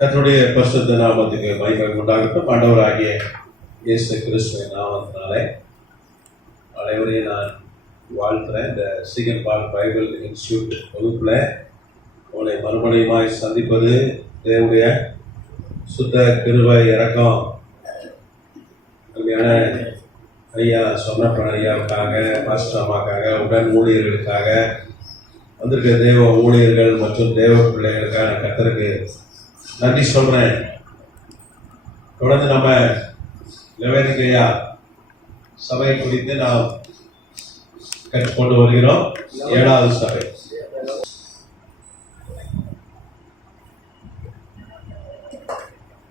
கர்த்தருடைய பரிசுத்த நாமத்துக்கு மகிமை உண்டாகட்டும். ஆண்டவராகிய இயேசு கிறிஸ்துவின் நாமத்தினாலே அனைவரையும் நான் வாழ்த்துறேன். இந்த சீகன் பால் பைபிள் இன்ஸ்டியூட் வகுப்பில் உங்களை மறுபடியுமாய் சந்திப்பது தேவனுடைய சுத்த கிருபை இரக்கம். அருமையான ஐயா சொன்னப்பன ஐயாவுக்காக, மாஸ்டர் அம்மாக்காக, உடன் ஊழியர்களுக்காக, வந்திருக்க தேவ ஊழியர்கள் மற்றும் தேவ பிள்ளைகளுக்காக கர்த்தருக்கு நன்றி சொல்றேன். தொடர்ந்து நம்ம லெவனிக்கையா சபை குறித்து நாம் கற்றுக்கொண்டு வருகிறோம். 7வது சபை.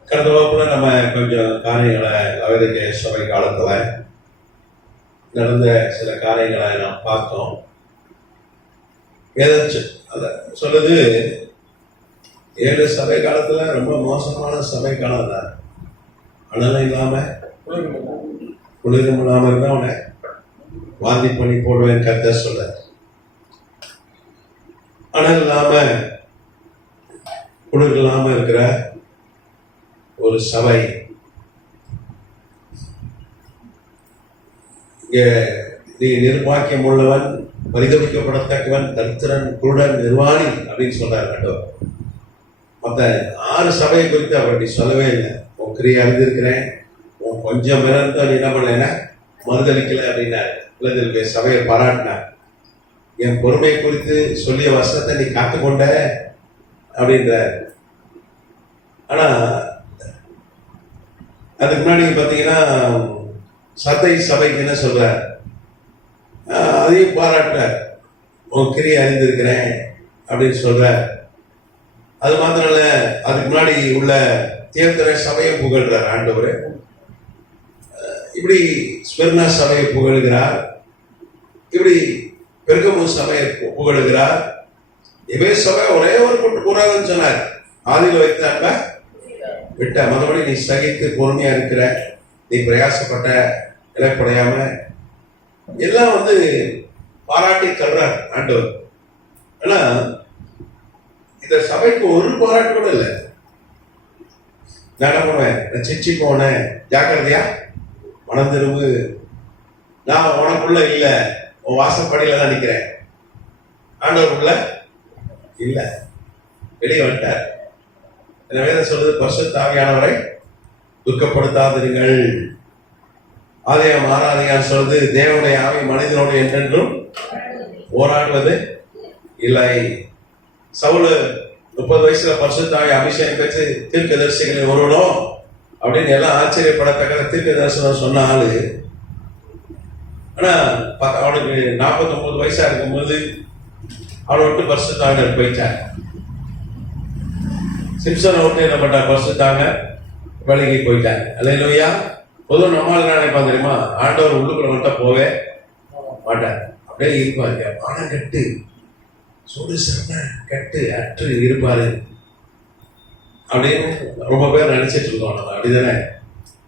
கடந்த வகுப்புல நம்ம கொஞ்சம் காரியங்களை லெவனிக்கைய சபை காலத்துல நடந்த சில காரியங்களை நாம் பார்த்தோம். சொல்லுது 7 சபை காலத்துல ரொம்ப மோசமான சபை காலம் தான். அனலும் இல்லாம குளிரும் இல்லாம இருந்தா அவனை வாந்தி பண்ணி போடுவேன் கர்த்தர் சொல்ல. அனல் இல்லாம குளிர் இல்லாம இருக்கிற ஒரு சபை. இங்க நீ நிர்வாக்கியம் உள்ளவன், பரிதவிக்கப்படத்தக்கவன், தரித்திரன், குருடன், நிர்வாணி அப்படின்னு சொல்றாரு ஆண்டவர். மற்ற 6 சபையை குறித்து அப்படி சொல்லவே இல்லை. உன் கிரியை அறிந்திருக்கிறேன், உன் கொஞ்சம் மிரந்த நீ என்ன பண்ணல, மறுதளிக்கல அப்படின்னாரு. இல்லை சபையை பாராட்டினார். என் பொறுமை குறித்து சொல்லிய வசனத்தை நீ காத்துக்கொண்ட அப்படின்றார். ஆனா அதுக்கு முன்னாடி பார்த்தீங்கன்னா சத்தை சபைக்கு என்ன சொல்றார், அதையும் பாராட்டுறார். உன் கிரியை அறிந்திருக்கிறேன் அப்படின்னு சொல்றார். அது மாத்திரம் இல்ல, அதுக்கு முன்னாடி உள்ள தேர்தல சபையை புகழ்கிறார் ஆண்டவர். இப்படி ஸ்மிர்னா சபையை புகழ்கிறார், இப்படி பெர்கமு சபையை புகழ்கிறார். எவே சபை ஒரே ஒரு கூடாதுன்னு சொன்னார். ஆதியில் வைத்தாங்க விட்ட மறுபடி நீ சகித்து பொறுமையா இருக்கிற, நீ பிரயாசப்பட்ட, இலப்படையாம எல்லாம் பாராட்டி தர்றார் ஆண்டவர். ஆனா இந்த சபைக்கு ஒரு பாராட்டு கூட இல்லை. நான் என்ன பண்ணுவேன், சிச்சி போனேன், ஜாக்கிரதையா மனம் திரும்பு, நான் உனக்குள்ள இல்லை, உன் வாசப்படியில தான் நிற்கிறேன், ஆண்டவருக்குள்ள இல்லை, வெளியே வந்துட்டார். எனவே சொல்றது பரிசுத்த ஆவியானவரை துக்கப்படுத்தாதீர்கள். ஆதையம் மாறாதையான்னு சொல்றது தேவனுடைய ஆவி மனிதனோடு என்றென்றும் போராடுவது இல்லை. சவுலு 30 வயசுல பரிசுத்தாவி அபிஷேகம் பெற்று தீர்க்க தரிசிகளில் ஒருவனும் அப்படின்னு எல்லாம் ஆச்சரியப்படத்தக்க தீர்க்க தரிசனம் சொன்ன ஆளு. ஆனா அவனுக்கு 49 வயசா இருக்கும்போது அவனை விட்டு பரிசுத்தாவினர் போயிட்டார். சிம்சனை விட்டு என்ன பண்ண, பரிசுத்தாங்க விலகி போயிட்டாங்க. அல்லேலூயா. பொதுவாக நம்மளால நினைப்பாங்க தெரியுமா, ஆண்டவர் உள்ளுக்குள்ள மட்டும் போவே மாட்டார், அப்படியே இருப்பாங்க. பணம் கட்டு சுடு சம கட்டு அற்று இருப்பாரு அப்படின்னு ரொம்ப பேர் நினைச்சிட்டு இருக்கோம் நம்ம, அப்படிதானே?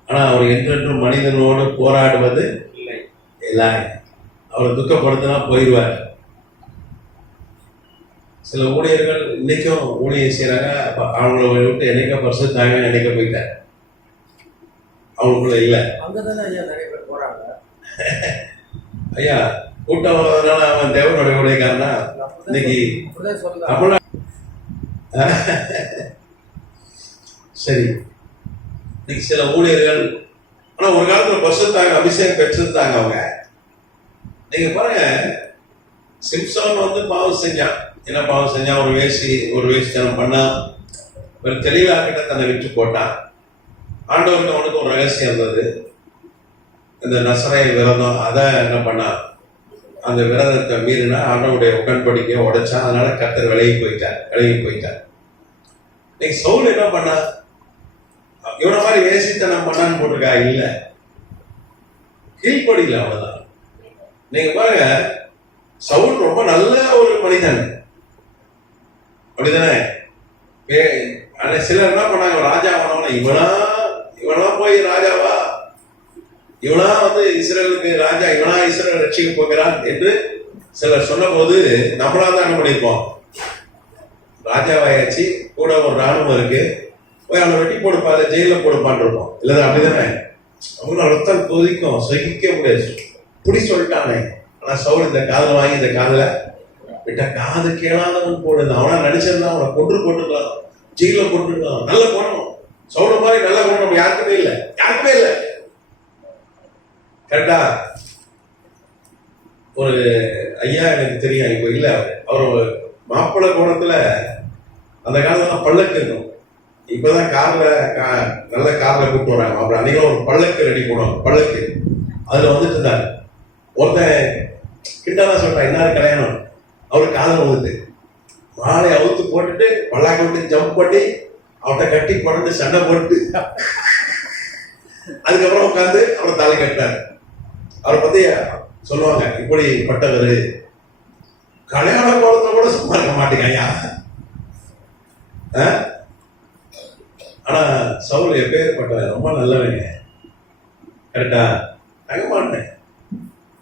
ஆனா அவர் என்றென்றும் மனிதனோடு போராடுவது இல்லை. எல்லாம் அவரை துக்கப்படுத்தினா போயிடுவார். சில ஊழியர்கள் இன்னைக்கும் ஊழியர் செய்யறாங்க. அவங்கள விட்டு என்னைக்க பரிசுத்தாங்க நினைக்க போயிட்டார், அவங்களுக்குள்ள இல்லை. ஐயா கூட்டம் அவன் தேவனுடைய ஊழியக்காரனா இன்னைக்கு சரி. இன்னைக்கு சில ஊழியர்கள் ஆனா ஒரு காலத்துல பரிசுத்தாங்க அபிஷேகம் பெற்றிருந்தாங்க அவங்க. நீங்க பாருங்க, சிம்சன் பாவம் செஞ்சான். என்ன பாவம் செஞ்சான்? ஒரு வேசித்தனம் பண்ணா, ஒரு தெளிவா கிட்ட தன்னை விட்டு போட்டான். ஆண்டவருக்கு அவனுக்கு ஒரு ரகசியம் இருந்தது, இந்த நசரேய விரதம். அதை என்ன பண்ணான், அந்த விரதத்தை மீறினா ஆண்டவருடைய உடன்படிக்கையை உடைச்சா. அதனால கர்த்தர் விலகி போயிட்டார். இன்னைக்கு சவுல் என்ன பண்ணா, இவன மாதிரி வேசித்தனம் பண்ணான்னு போட்டிருக்கா? இல்ல, கீழ்படியில, அவ்வளவுதான். நீங்க பாருங்க, சவுல் ரொம்ப நல்ல ஒரு மனிதன், அப்படிதானே? சிலர் என்ன பண்ணாங்க, ராஜா ஆனவன இவனா போய் ராஜாவா, இவனா இஸ்ரேலுக்கு ராஜா, இவனா இஸ்ரேல் ரட்சிக்க போகிறான் என்று சிலர் சொன்ன போது நம்மளா தான் என்ன பண்ணிருப்போம், ராஜாவாயாச்சு, கூட ஒரு ராணுவம் இருக்கு, போய் அவனை வெட்டி போடுப்பாரு, ஜெயில போடுப்பான் இருப்போம். இல்லதான் அப்படிதானே? அவங்கள ரத்தம் கொதிக்கும், சகிக்க முடியாது. இப்படி சொல்லிட்டானே. ஆனா சவுல் இந்த காதல வாங்கி இந்த காதல விட்ட, காது கேளாதவன் போடுது. அவனா நடிச்சிருந்தா அவனை போட்டுக்கலாம், ஜெயில போட்டுக்கலாம். நல்ல குணம், சவுல மாதிரி நல்ல குணம் யாருக்குமே இல்லை, யாருக்குமே இல்லை. கரெக்டா? ஒரு ஐயா எனக்கு தெரியும், இப்ப இல்ல, அவர் மாப்பிள்ளை கோணத்துல அந்த காலத்துல பல்லக்கு இருக்கும். இப்பதான் கார்ல நல்ல கார்ல கூப்பிட்டு வராங்க. அப்புறம் அன்னைக்கு ஒரு பல்லக்கு ரெடி பண்ணுவாங்க, பல்லக்கு. அதுல வந்துட்டு இருந்தாரு ஒருத்தன். கிட்டதான் சொல்றான், என்ன கல்யாணம், அவரு காதல வந்துட்டு மாலை அவுத்து போட்டுட்டு பல்லாக்கு விட்டு ஜம்ப் பண்ணி அவட்ட கட்டி பறந்து சண்டை போட்டு அதுக்கப்புறம் உட்காந்து அவரை தலை கட்டாரு. அவரை பத்தி சொல்லுவாங்க, இப்படி பட்டவர் கல்யாண கோலத்தை கூட சும்மா இருக்க மாட்டேங்க. ஆனா சவுல் எப்பேற்பட்டவன், ரொம்ப நல்லவங்க. கரெக்டா? தங்க மாட்டேன்.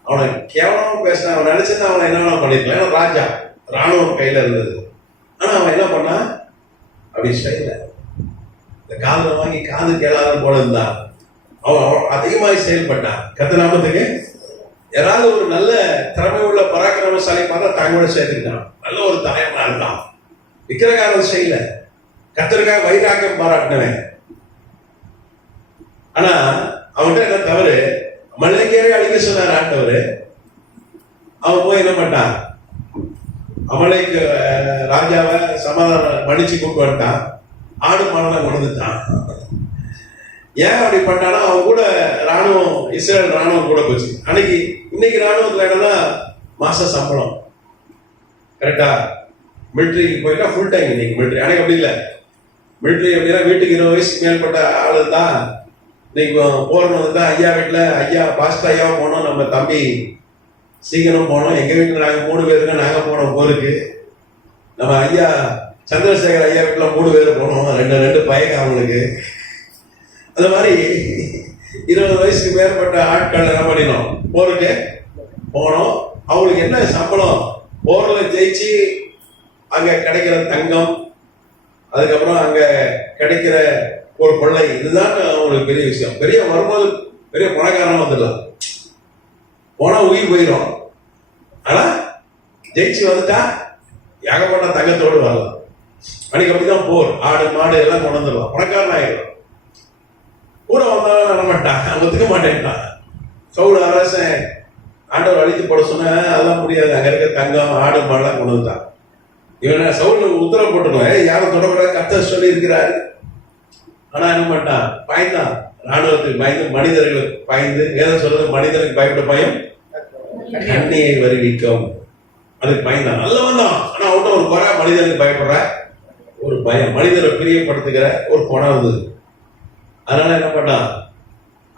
அவனை கேவலமா பேசின, அவன் நினைச்சிருந்தா அவனை என்ன பண்ணிருக்கலாம். ஏன்னா ராஜா, ராணுவம் கையில இருந்தது. ஆனா அவன் என்ன பண்ணா, அப்படி ஸ்டைல இந்த காதலை வாங்கி காது கேளாத போல இருந்தான். அவன் அதிகமாக செயல்பட்டான். கர்த்தநாமத்துக்கு யாராவது ஒரு நல்ல திறமை உள்ள பராக்கிரமசாலி பார்த்தா தங்களோட சேர்த்துக்கிட்டான். நல்ல ஒரு தலைவனா இருந்தான். விக்கிரகாரம் செய்யல, கர்த்தருக்காக வைராக்கியம் பாராட்டினவன். ஆனா அவன்கிட்ட என்ன தவறு, மலைக்கேறி அழிக்க சொன்னார் ஆண்டவர். அவன் போய் என்ன பண்ணான், அமலைக்கு ராஜாவை சமாதானம் மன்னிச்சு கூப்பிட்டு வந்துட்டான். ஆடு மாடெல்லாம் கொண்டுட்டான். ஏன் அப்படி பண்ணானா, அவன் கூட ராணுவம், இஸ்ரேல் ராணுவம் கூட போச்சு. இன்னைக்கு ராணுவத்துல என்னன்னா மாச சம்பளம். கரெக்டா? மிலிட்ரிக்கு போயிட்டா ஃபுல் டைம். இன்னைக்கு மிலிட்ரி, அன்னைக்கு அப்படி இல்லை. மிலிட்ரி அப்படின்னா வீட்டுக்கு 20 வயசுக்கு மேற்பட்ட ஆளு தான் இன்னைக்கு போறணும். வந்து ஐயா வீட்டுல, ஐயா பாஸ்டர் ஐயாவை போனோம், நம்ம தம்பி சீக்கிரம் போனோம். எங்க வீட்டுல நாங்க 3 பேருக்கு நாங்க போனோம் போருக்கு. நம்ம ஐயா சந்திரசேகர் ஐயா வீட்டுல 3 பேர் போனோம், 2 பையன் அவங்களுக்கு. அந்த மாதிரி 20 வயசுக்கு மேற்பட்ட ஆட்கள் என்ன பண்ணினோம், போருக்கு போனோம். அவங்களுக்கு என்ன சம்பளம், போர்ல ஜெயிச்சு அங்க கிடைக்கிற தங்கம், அதுக்கப்புறம் அங்க கிடைக்கிற ஒரு கொள்ளை, இதுதான் அவங்களுக்கு பெரிய விஷயம். பெரிய வரும்போது பெரிய பணக்காரனா வந்துடலாம், போனா உயிர் போயிடும். ஆனா ஜெயிச்சு வந்துட்டா ஏகப்பட்ட தங்கத்தோடு வரலாம். அன்னைக்கு அப்படிதான் போர், ஆடு மாடு எல்லாம் கொண்டு வந்துடலாம், பணக்காரன் ஆயிடலாம். கூட வந்தாலும் நட மாட்டான், ஒத்துக்க மாட்டேன்ட்டான். சவுல் அரசன் ஆண்டவர் அழித்து போட சொன்ன, அதெல்லாம் முடியாது, அங்க இருக்க தங்கம் ஆடு மாடெல்லாம் கொண்டு வந்துட்டான். இவன் சவுல் உத்தரவு போட்டுருவான், யாரும் தொடக்கூடாது, கர்த்தர் சொல்லி இருக்கிறாரு. ஆனா என்ன மாட்டான், பயந்தான். ராணுவத்துக்கு பயந்து, மனிதர்களுக்கு பயந்து. வேதம் சொல்றது, மனிதனுக்கு பயப்பட பயம் கண்ணியை வருவிக்கும். அதுக்கு பயந்தான், நல்லவன் தான். ஆனா அவன்கிட்ட ஒரு குறை, மனிதனுக்கு பயப்படுற ஒரு பயம், மனிதரை பிரியப்படுத்துகிற ஒரு குணம் இருந்தது. அதனால என்ன பண்ணான்,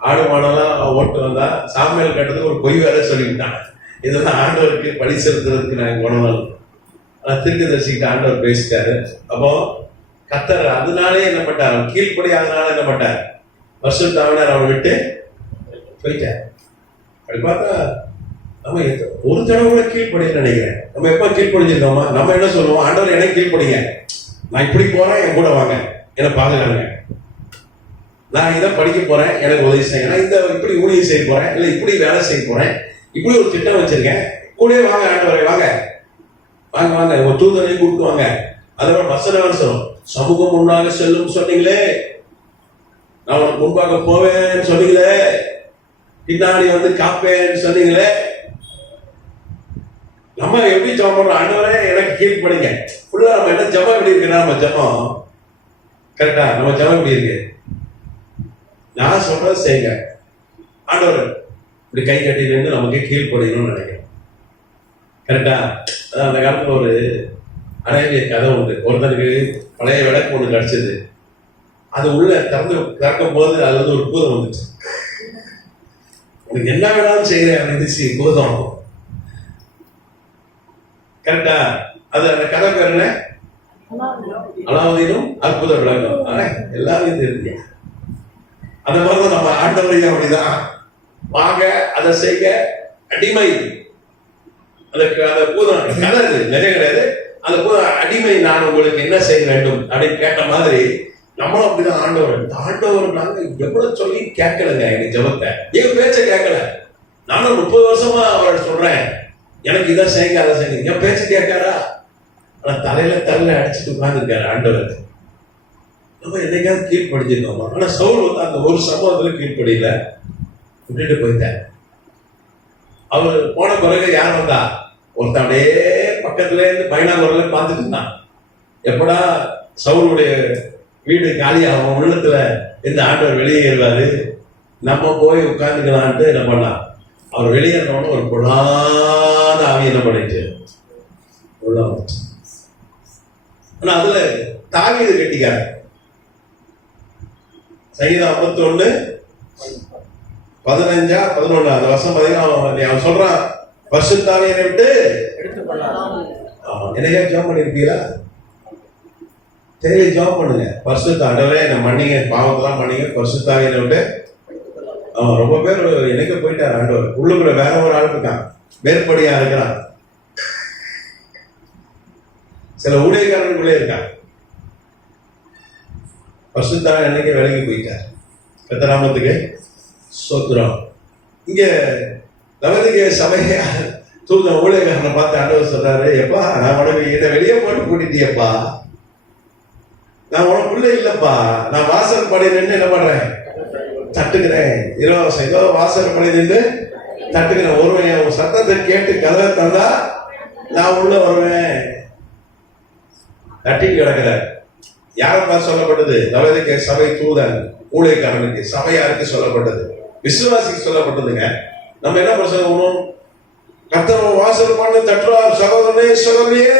ஆடு மாடெல்லாம் ஓட்டு வந்தா சாமியால் கட்டுறதுக்கு ஒரு பொய் வேற சொல்லிவிட்டான். இதெல்லாம் ஆண்டவருக்கு பழி செலுத்துறதுக்கு நாங்கள் குணம். ஆனா தீர்க்கதரிசிக்கிட்ட ஆண்டவர் பேசிட்டாரு. அப்போ கர்த்தர் அதனாலே என்ன பண்ணார், கீழ்ப்படியாதனால என்ன பண்ணார், பரிசுத்த ஆவியானவர் அவனை விட்டு போயிட்டார். அப்படி பார்த்தா நம்ம ஒரு தடவை கூட கீழ்ப்படின்னு நினைக்கிறேன். நம்ம எப்ப கீழ்ப்படிஞ்சிருக்கோமா, நம்ம என்ன சொல்லுவோம், ஆண்டவர் எனக்கு கீழ்ப்படிங்க, நான் இப்படி போறேன், என் கூட வாங்க, என்னை பாதுகாங்க, நான் இதை படிக்க போறேன், எனக்கு உதவி செய்யுங்க, நான் இந்த இப்படி ஊழியம் செய்ய போறேன், இல்லை இப்படி வேலை செய்ய போறேன், இப்படி ஒரு திட்டம் வச்சிருக்கேன், கூட வாங்க ஆண்டவரை, வாங்க வாங்க வாங்க, ஒரு தூதரை கூப்பிட்டுவாங்க. அதோட வசனம் சொல்லும், சமூகம் முன்னாக செல்லும் சொன்னீங்களே, நான் உனக்கு முன்பாக போவேன்னு சொன்னீங்களே, பின்னாடி வந்து காப்பேன்னு சொன்னீங்களே. நம்ம எப்படி ஜபம் பண்றோம், ஆண்டவரே எனக்கு கீழ்ப்படிங்க. ஃபுல்லா நம்ம என்ன ஜபம் எப்படி இருக்குன்னா, நம்ம ஜபம் கரெக்டா, நம்ம ஜபம் எப்படி இருக்கு, நான் சொல்றத செய்யுங்க, ஆண்டவர் இப்படி கை கட்டி நின்று நமக்கு கீழ்ப்படிக்கணும்னு நினைக்கிறேன். கரெக்டா? அதான் அந்த காலத்துல ஒரு அரேபிய கதை உண்டு. ஒருத்தருக்கு பழைய விளக்கு ஒண்ணு கிடைச்சது. அது உள்ள திறக்கும் போது அதுல இருந்து ஒரு பூதம் வந்துச்சு. உனக்கு என்ன வேணாலும் செய்யறேன் இருந்துச்சு பூதம். கரெக்டா? அது அந்த கதை பேர் என்ன, அலாவுதீனும் அற்புத விளக்கம். எல்லாரும் தெரிஞ்சு அந்த மாதிரிதான் நம்ம ஆண்டவரையும் அப்படிதான், வாங்க அதை செய்ய, அடிமை. அந்த பூதம் கதை நிறைய கிடையாது. அந்த பூதம் அடிமை, நான் உங்களுக்கு என்ன செய்ய வேண்டும் அப்படின்னு கேட்ட மாதிரி நம்மளும் அப்படிதான். ஆண்டவர் நாங்க எவ்வளவு சொல்லி கேட்கலங்க எங்க ஜெபத்தை, என் பேச்ச கேட்கல. நானும் 30 வருஷமா அவரை சொல்றேன், எனக்கு இதை செய்யுங்க அதை செய்யுங்க, என் பேச்ச கேட்காரா? ஆனா தலையில அடிச்சுட்டு உட்கார்ந்துருக்காரு ஆண்டவர். நம்ம என்னைக்காவது கீழ்படிஞ்சிருக்கோமா? ஆனா சவுல் வந்து அந்த ஒரு சம்பவத்துல கீழ்படியில விட்டுட்டு போயிட்டார். அவர் போன பிறகு யார் வந்தா? ஒருத்தன் அப்படியே பக்கத்துல இருந்து பைனாங்குறல பார்த்துட்டு இருந்தான். எப்படா சவுளுடைய வீடு காலியாகும், உள்ளத்துல இந்த ஆண்டவர் வெளியேறுவாரு, நம்ம போய் உட்கார்ந்துக்கலான்ட்டு என்ன பண்ணலாம். அவர் வெளியேறணும்னு ஒரு பொல்லாத ஆவி என்ன பண்ணிட்டு உள்ள வந்துச்சு. ஆனா அதுல தாவீது கட்டிக்கார. சங்கீதம் 51:15-11 அந்த வருஷம் பாத்தீங்கன்னா அவன் சொல்றான், பரிசுத்த ஆவியை விட்டு என்னையா ஜெபம் பண்ணிருப்பீங்களா? டெய்லி ஜெபம் பண்ணுங்க, பரிசுத்த ஆண்டவரே என்ன மன்னிங்க, பாவத்தெல்லாம் மன்னிங்க, பரிசுத்த ஆவியை விட்டு. ரொம்ப பேர் இணைக்க போயிட்டார் ஆண்டவர். உள்ளுக்குள்ள வேற ஒரு ஆள் இருக்கான், மேற்படியா இருக்கிறான். சில ஊழியக்காரர்களுக்குள்ளே இருக்காங்க. பரிசுத்த என்னைக்கு விலகி போயிட்டார். கர்த்தராமத்துக்கு ஸ்தோத்திரம். இங்க லவோதிக்கேய சபைய தூதன் ஊழியக்காரனை பார்த்து ஆண்டவர் சொல்றாரு, எப்பா நான் உனக்கு இதை வெளியே போட்டு கூட்டிட்டியப்பா, நான் உனக்குள்ள இல்லப்பா, நான் வாசல் படி நின்று என்ன பண்றேன், தட்டுக்கிறேன். ஏதோ வாசல் படி நின்று தட்டுக்கிறேன். ஒருவன் உன் சத்தத்தை கேட்டு கதவை தந்தா நான் உள்ள வருவேன். தட்டி கிடக்கிறார். யாரப்பா சொல்லப்பட்டது? லவோதிக்கேய சபை தூதன் ஊழியக்காரனுக்கு, சபையாருக்கு சொல்லப்பட்டது, விசுவாசிக்கு சொல்லப்பட்டதுங்க. நம்ம என்ன பண்ணணும்? கர்த்தர் வாசல் பண்ண தட்டுவார், சகோதரனே சகோதரியே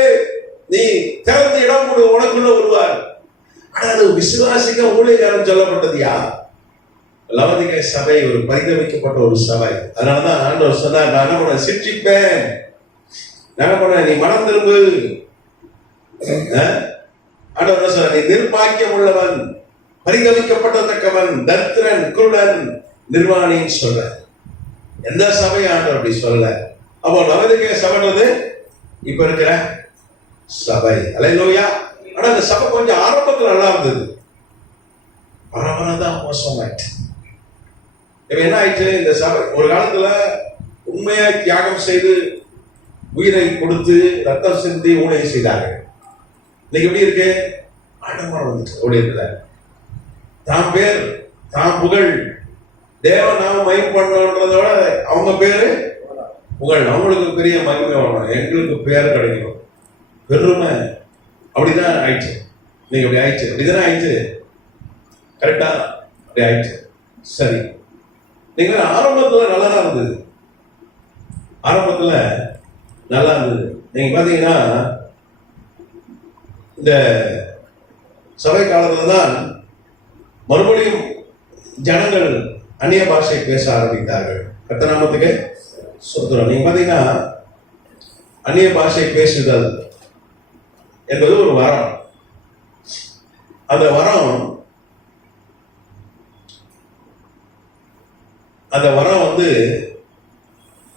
நீ திறந்து இடம் கொடு, உனக்குள்ள வருவார். ஆனா அது விசுவாசிக்க ஊழியக்காரன் சொல்லப்பட்டதுயா. லவோதிக்கேய சபை ஒரு பரிதவிக்கப்பட்ட ஒரு சபை. அதனாலதான் ஆண்டவர் சொன்னார், நான் என்ன பண்ண சிற்றிப்பேன், என்ன பண்ண நீ மனம் திரும்பு. ஆண்டவர் சொன்னார், நீ நிர்பாக்கியம் உள்ளவன், பரிதவிக்கப்பட்டத்தக்கவன், தரித்திரன், குருடன், நிர்வாணின்னு சொல்ற. எந்த சபை ஆண்டவர் அப்படி சொல்ல. அப்போ லவோதிக்கேய சபைன்றது இப்ப இருக்கிற சபை. அல்லேலூயா. ஆனா அந்த சபை கொஞ்சம் ஆரம்பத்துல நல்லா இருந்தது, பரபரதான் மோசமாயிட்டு. இப்ப என்ன ஆயிடுச்சு? இந்த சபை ஒரு காலத்துல உண்மையா தியாகம் செய்து உயிரை கொடுத்து ரத்தம் சிந்தி ஊழியம் செய்தார்கள். இன்னைக்கு எப்படி இருக்கு? ஆடம்பரம் வந்துச்சு ஊழியத்துல. தாம் பேர் தாம் புகழ், தேவன் நாம மகிமை பண்ணோன்றதோட அவங்க பேரு புகழ், அவங்களுக்கு பெரிய மகிமை வரணும், எங்களுக்கு பேர் கிடைக்கும், பெருமை. அப்படிதான் ஆயிடுச்சு. நீங்க அப்படி ஆயிடுச்சு, அப்படிதானே ஆயிடுச்சு. கரெக்டா? அப்படி ஆயிடுச்சு. சரி, நீங்க ஆரம்பத்துல நல்லா இருந்தது, ஆரம்பத்துல நல்லா இருந்தது. நீங்க பாத்தீங்கன்னா இந்த சபை காலத்துல தான் மறுபடியும் ஜனங்கள் அந்நிய பாஷை பேச ஆரம்பித்தார்கள். கர்த்தநாமத்துக்கு ஸ்தோத்திரம். நீங்க பாத்தீங்கன்னா அந்நிய பாஷை பேசுதல் என்பது ஒரு வரம். அந்த வரம் வந்து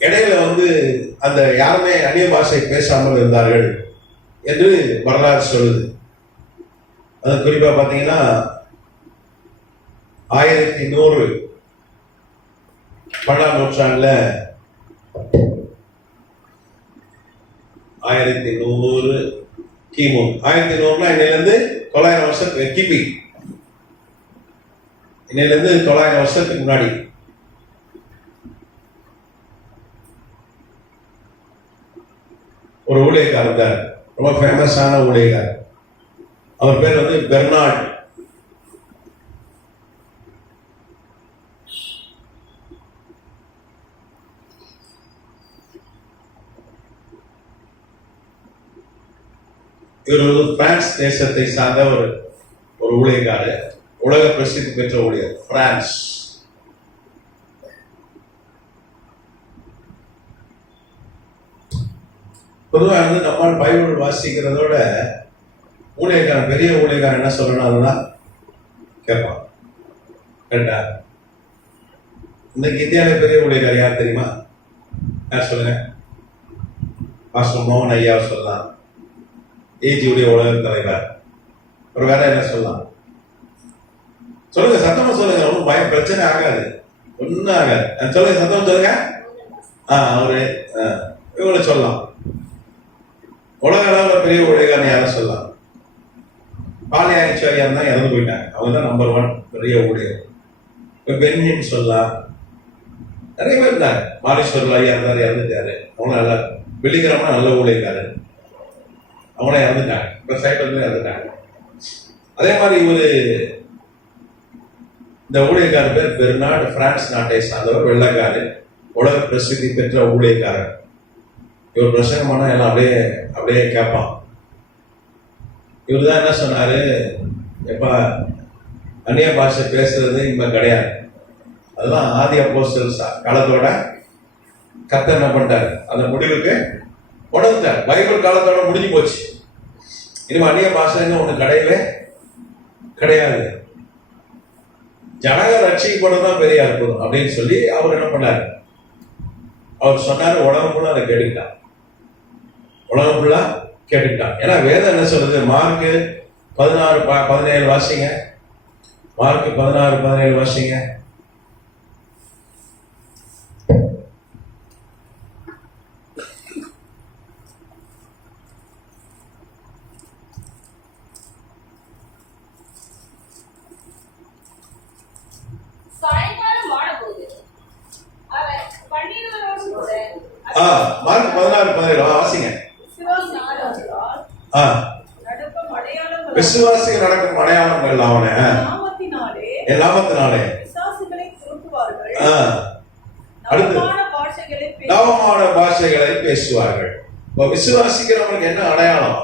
இடையில வந்து அந்த யாருமே அந்நிய பாஷை பேசாமல் இருந்தார்கள் என்று வரலாறு சொல்லுது. அது குறிப்பா பாத்தீங்கன்னா 1100 12ஆம் நூற்றாண்டுல 1100 கிமு 1100 இன்னையிலிருந்து 900 வருஷத்துக்கு கிபி, இன்னையிலிருந்து 900 வருஷத்துக்கு முன்னாடி ஒரு ஊழியக்காரர் இருந்தார், ரொம்ப ஃபேமஸான ஊழியக்காரர். அவர் பேர் வந்து பெர்னார்ட். இவர் ஒரு பிரான்ஸ் தேசத்தை சார்ந்த ஒரு ஊழியக்காரர், உலக பிரசித்தி பெற்ற ஊழியர், பிரான்ஸ். பொதுவாக வந்து நம்ம பைபிள் வாசிக்கிறதோட ஊழியக்காரன், பெரிய ஊழியக்காரன் என்ன சொல்லணும் அதுதான் கேட்பான். கரெக்டா? இன்னைக்கு இந்தியாவில் பெரிய ஊழியக்காரர் யார் தெரியுமா? யார் சொல்லுங்க? பாஸ்டர் மோகன் ஐயா சொல்லலாம், ஏஜியுடைய உலக தலைவர். ஒரு வேற என்ன சொல்லலாம்? சொல்லுங்க, சத்தமா சொல்லுங்க, ஒன்றும் பயம் பிரச்சனை ஆகாது, ஒன்றும் ஆகாது. சொல்லுங்க, சத்தமா சொல்லுங்க. அவரு இவங்களை சொல்லலாம். உலக அளவில் பெரிய ஊழியக்காரன் யாரும் சொல்லலாம். பாலியாச்சாரியார் தான் இறந்து போயிட்டாங்க, அவங்க தான் நம்பர் 1 பெரிய ஊழியர். இப்போ பென்ஹிம் சொல்லலாம், நிறைய பேர் இருந்தாங்க. மாரீஸ்வரர் ஐயா இருந்தார், இறந்துட்டாரு. அவங்க நல்லா வெள்ளிக்கிழமை நல்ல ஊழியக்காரர், அவங்கள இறந்துட்டாங்க. இப்போ சைட்ல இருந்து இறந்துட்டாங்க. அதே மாதிரி இந்த ஊழியக்காரர் பேர் பெர்னார்டு, பிரான்ஸ் நாட்டை சார்ந்தவர், வெள்ளைக்காரு, உலக பிரசித்தி பெற்ற ஊழியக்காரர். இவர் பிரசங்கமான எல்லாம் அப்படியே கேட்பான். இவர் தான் என்ன சொன்னாரு, எப்ப அந்நிய பாஷை பேசுறது இன்பம் கிடையாது, அதெல்லாம் ஆதி அப்போஸ்தலர் காலத்தோட கர்த்தர் என்ன பண்ணிட்டாரு, அந்த முடிவுக்கு உணர்ந்தார். பைபிள் காலத்தோட முடிஞ்சு போச்சு, இனிமே அந்நிய பாஷைன்னு ஒண்ணு கிடையவே கிடையாது. ஜனக ரட்சிக்கப்படதான் பெரிய அற்புதம் அப்படின்னு சொல்லி அவர் என்ன பண்ணாரு, அவர் சொன்னாரு, உலகம் ஃபுல்லா அதை கேட்டுக்கிட்டான், உலகம் ஃபுல்லா கேட்டுக்கிட்டான். ஏன்னா வேதம் என்ன சொல்றது, மார்க்கு 16-17 வாசிங்க. மார்க்கு 16-17 வாசிங்க. மார்க் 16-17 வாசிங்க. விசுவாசிகள் நடக்கும் அடையாளங்கள் அவன என் நாமத்தினாலே அடுத்து நவமான பாஷைகளை பேசுவார்கள். விசுவாசிக்கிறவங்களுக்கு என்ன அடையாளம்,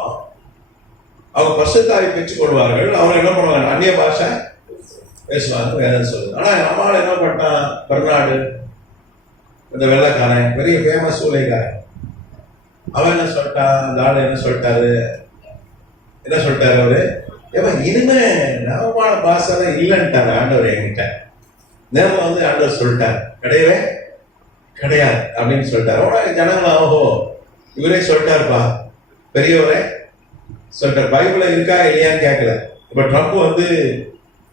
அவங்க பரிசுத்தாவி பெற்றுக் கொள்வார்கள். அவங்க என்ன பண்ணுவாங்க, அந்நிய பாஷை பேசுவாங்க, வேதம் சொல்லுது. ஆனா நம்மளால என்ன பண்ணான், பெர்னார்டு இந்த வெள்ளைக்காரன், பெரிய ஃபேமஸ் ஊழியக்காரன், அவன் என்ன சொல்லிட்டான், அந்த ஆள் என்ன சொல்லிட்டாரு அவரு, இனிமே நவமான பாஷை இல்லைன்ட்டாரு ஆண்டவர் என்கிட்ட. நேரம் ஆண்டவர் சொல்லிட்டாரு, கிடையவே கிடையாது அப்படின்னு சொல்லிட்டாரு. ஜனங்களா, ஓஹோ இவரே சொல்லிட்டாருப்பா, பெரியவரே சொல்லிட்டார். பைபிள்ல இருக்கா இல்லையான்னு கேட்கல. இப்ப ட்ரம்ப்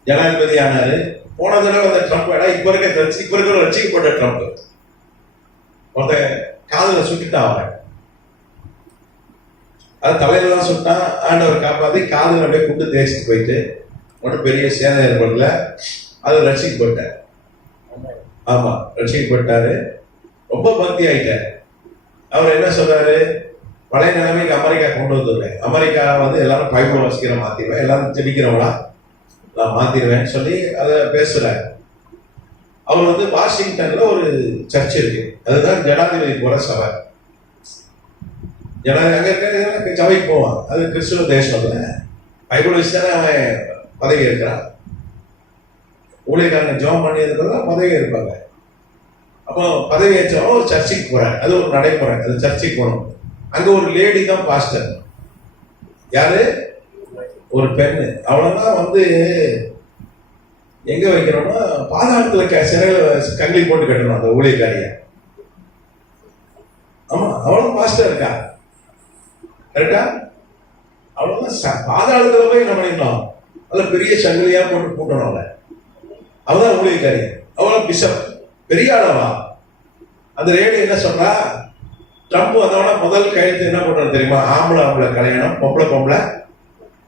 ஜனாதிபதி ஆனாரு. போன தடவை அந்த ட்ரம்ப் இப்ப இருக்கிற ரசிக்கப்பட்ட ட்ரம்ப் காதுல சுட்டுட்டான். அவன் அது தலையில தான் சுட்டான். ஆண்டவர் காப்பாத்தி காதுல அப்படியே குண்டு தேய்ச்சிட்டு போயிட்டு ஒன்றும் பெரிய சேதம் ஏற்படல. அது ரசிக்கப்பட்டார். ஆமா, ரசிக்கப்பட்டாரு. ரொம்ப பக்தி ஆயிட்டார். அவர் என்ன சொல்றாரு, பழைய நிலைமைக்கு அமெரிக்கா கொண்டு வந்துடுவேன், அமெரிக்கா எல்லாரும் பைபிள் வாசிக்கிற மாத்திடுவேன், எல்லாரும் ஜெபிக்கிறவங்களா நான் மாத்திடுவேன்னு சொல்லி அதை பேசுறாரு. அவர் வாஷிங்டன்ல ஒரு சர்ச் இருக்கு, அதுதான் ஜனாதிபதி போற சபை. ஜனாதிபதி அங்க இருக்க சபைக்கு போவான். அது கிறிஸ்துவ தேசம்ல பைபிள் வச்சுதானே அவன் பதவி இருக்கிறான். ஊழியக்காரங்க ஜெபம் பண்ணி இருக்கிறதா பதவி இருப்பாங்க. அப்போ பதவி ஏற்றவங்க ஒரு சர்ச்சுக்கு போறாங்க. அது ஒரு நடைமுறை, அது சர்ச்சுக்கு போகணும். அங்க ஒரு லேடி தான் பாஸ்டர். யாரு, ஒரு பெண்ணு. அவ்வளவுதான் எங்க வைக்கிறோம்னா பாதாளத்துல சிறையில கங்கி போட்டு கட்டணும் அந்த ஊழியக்காரிய. ஆமா, அவ்வளவு பாஸ்டர் இருக்கா, கரெக்டா? அவ்வளவுதான் பாதாளத்துல போய் என்ன பண்ணிடணும், அதுல பெரிய சங்கிலியா போட்டு கூட்டணும். அவதான் ஊழியக்காரி, அவ்வளவு பிஷப், பெரிய அளவா. அந்த ரேடி என்ன சொல்றா, ட்ரம்ப் அதோட முதல் கையெழுத்து என்ன பண்றது தெரியுமா, ஆம்பளை கல்யாணம், பொம்பளை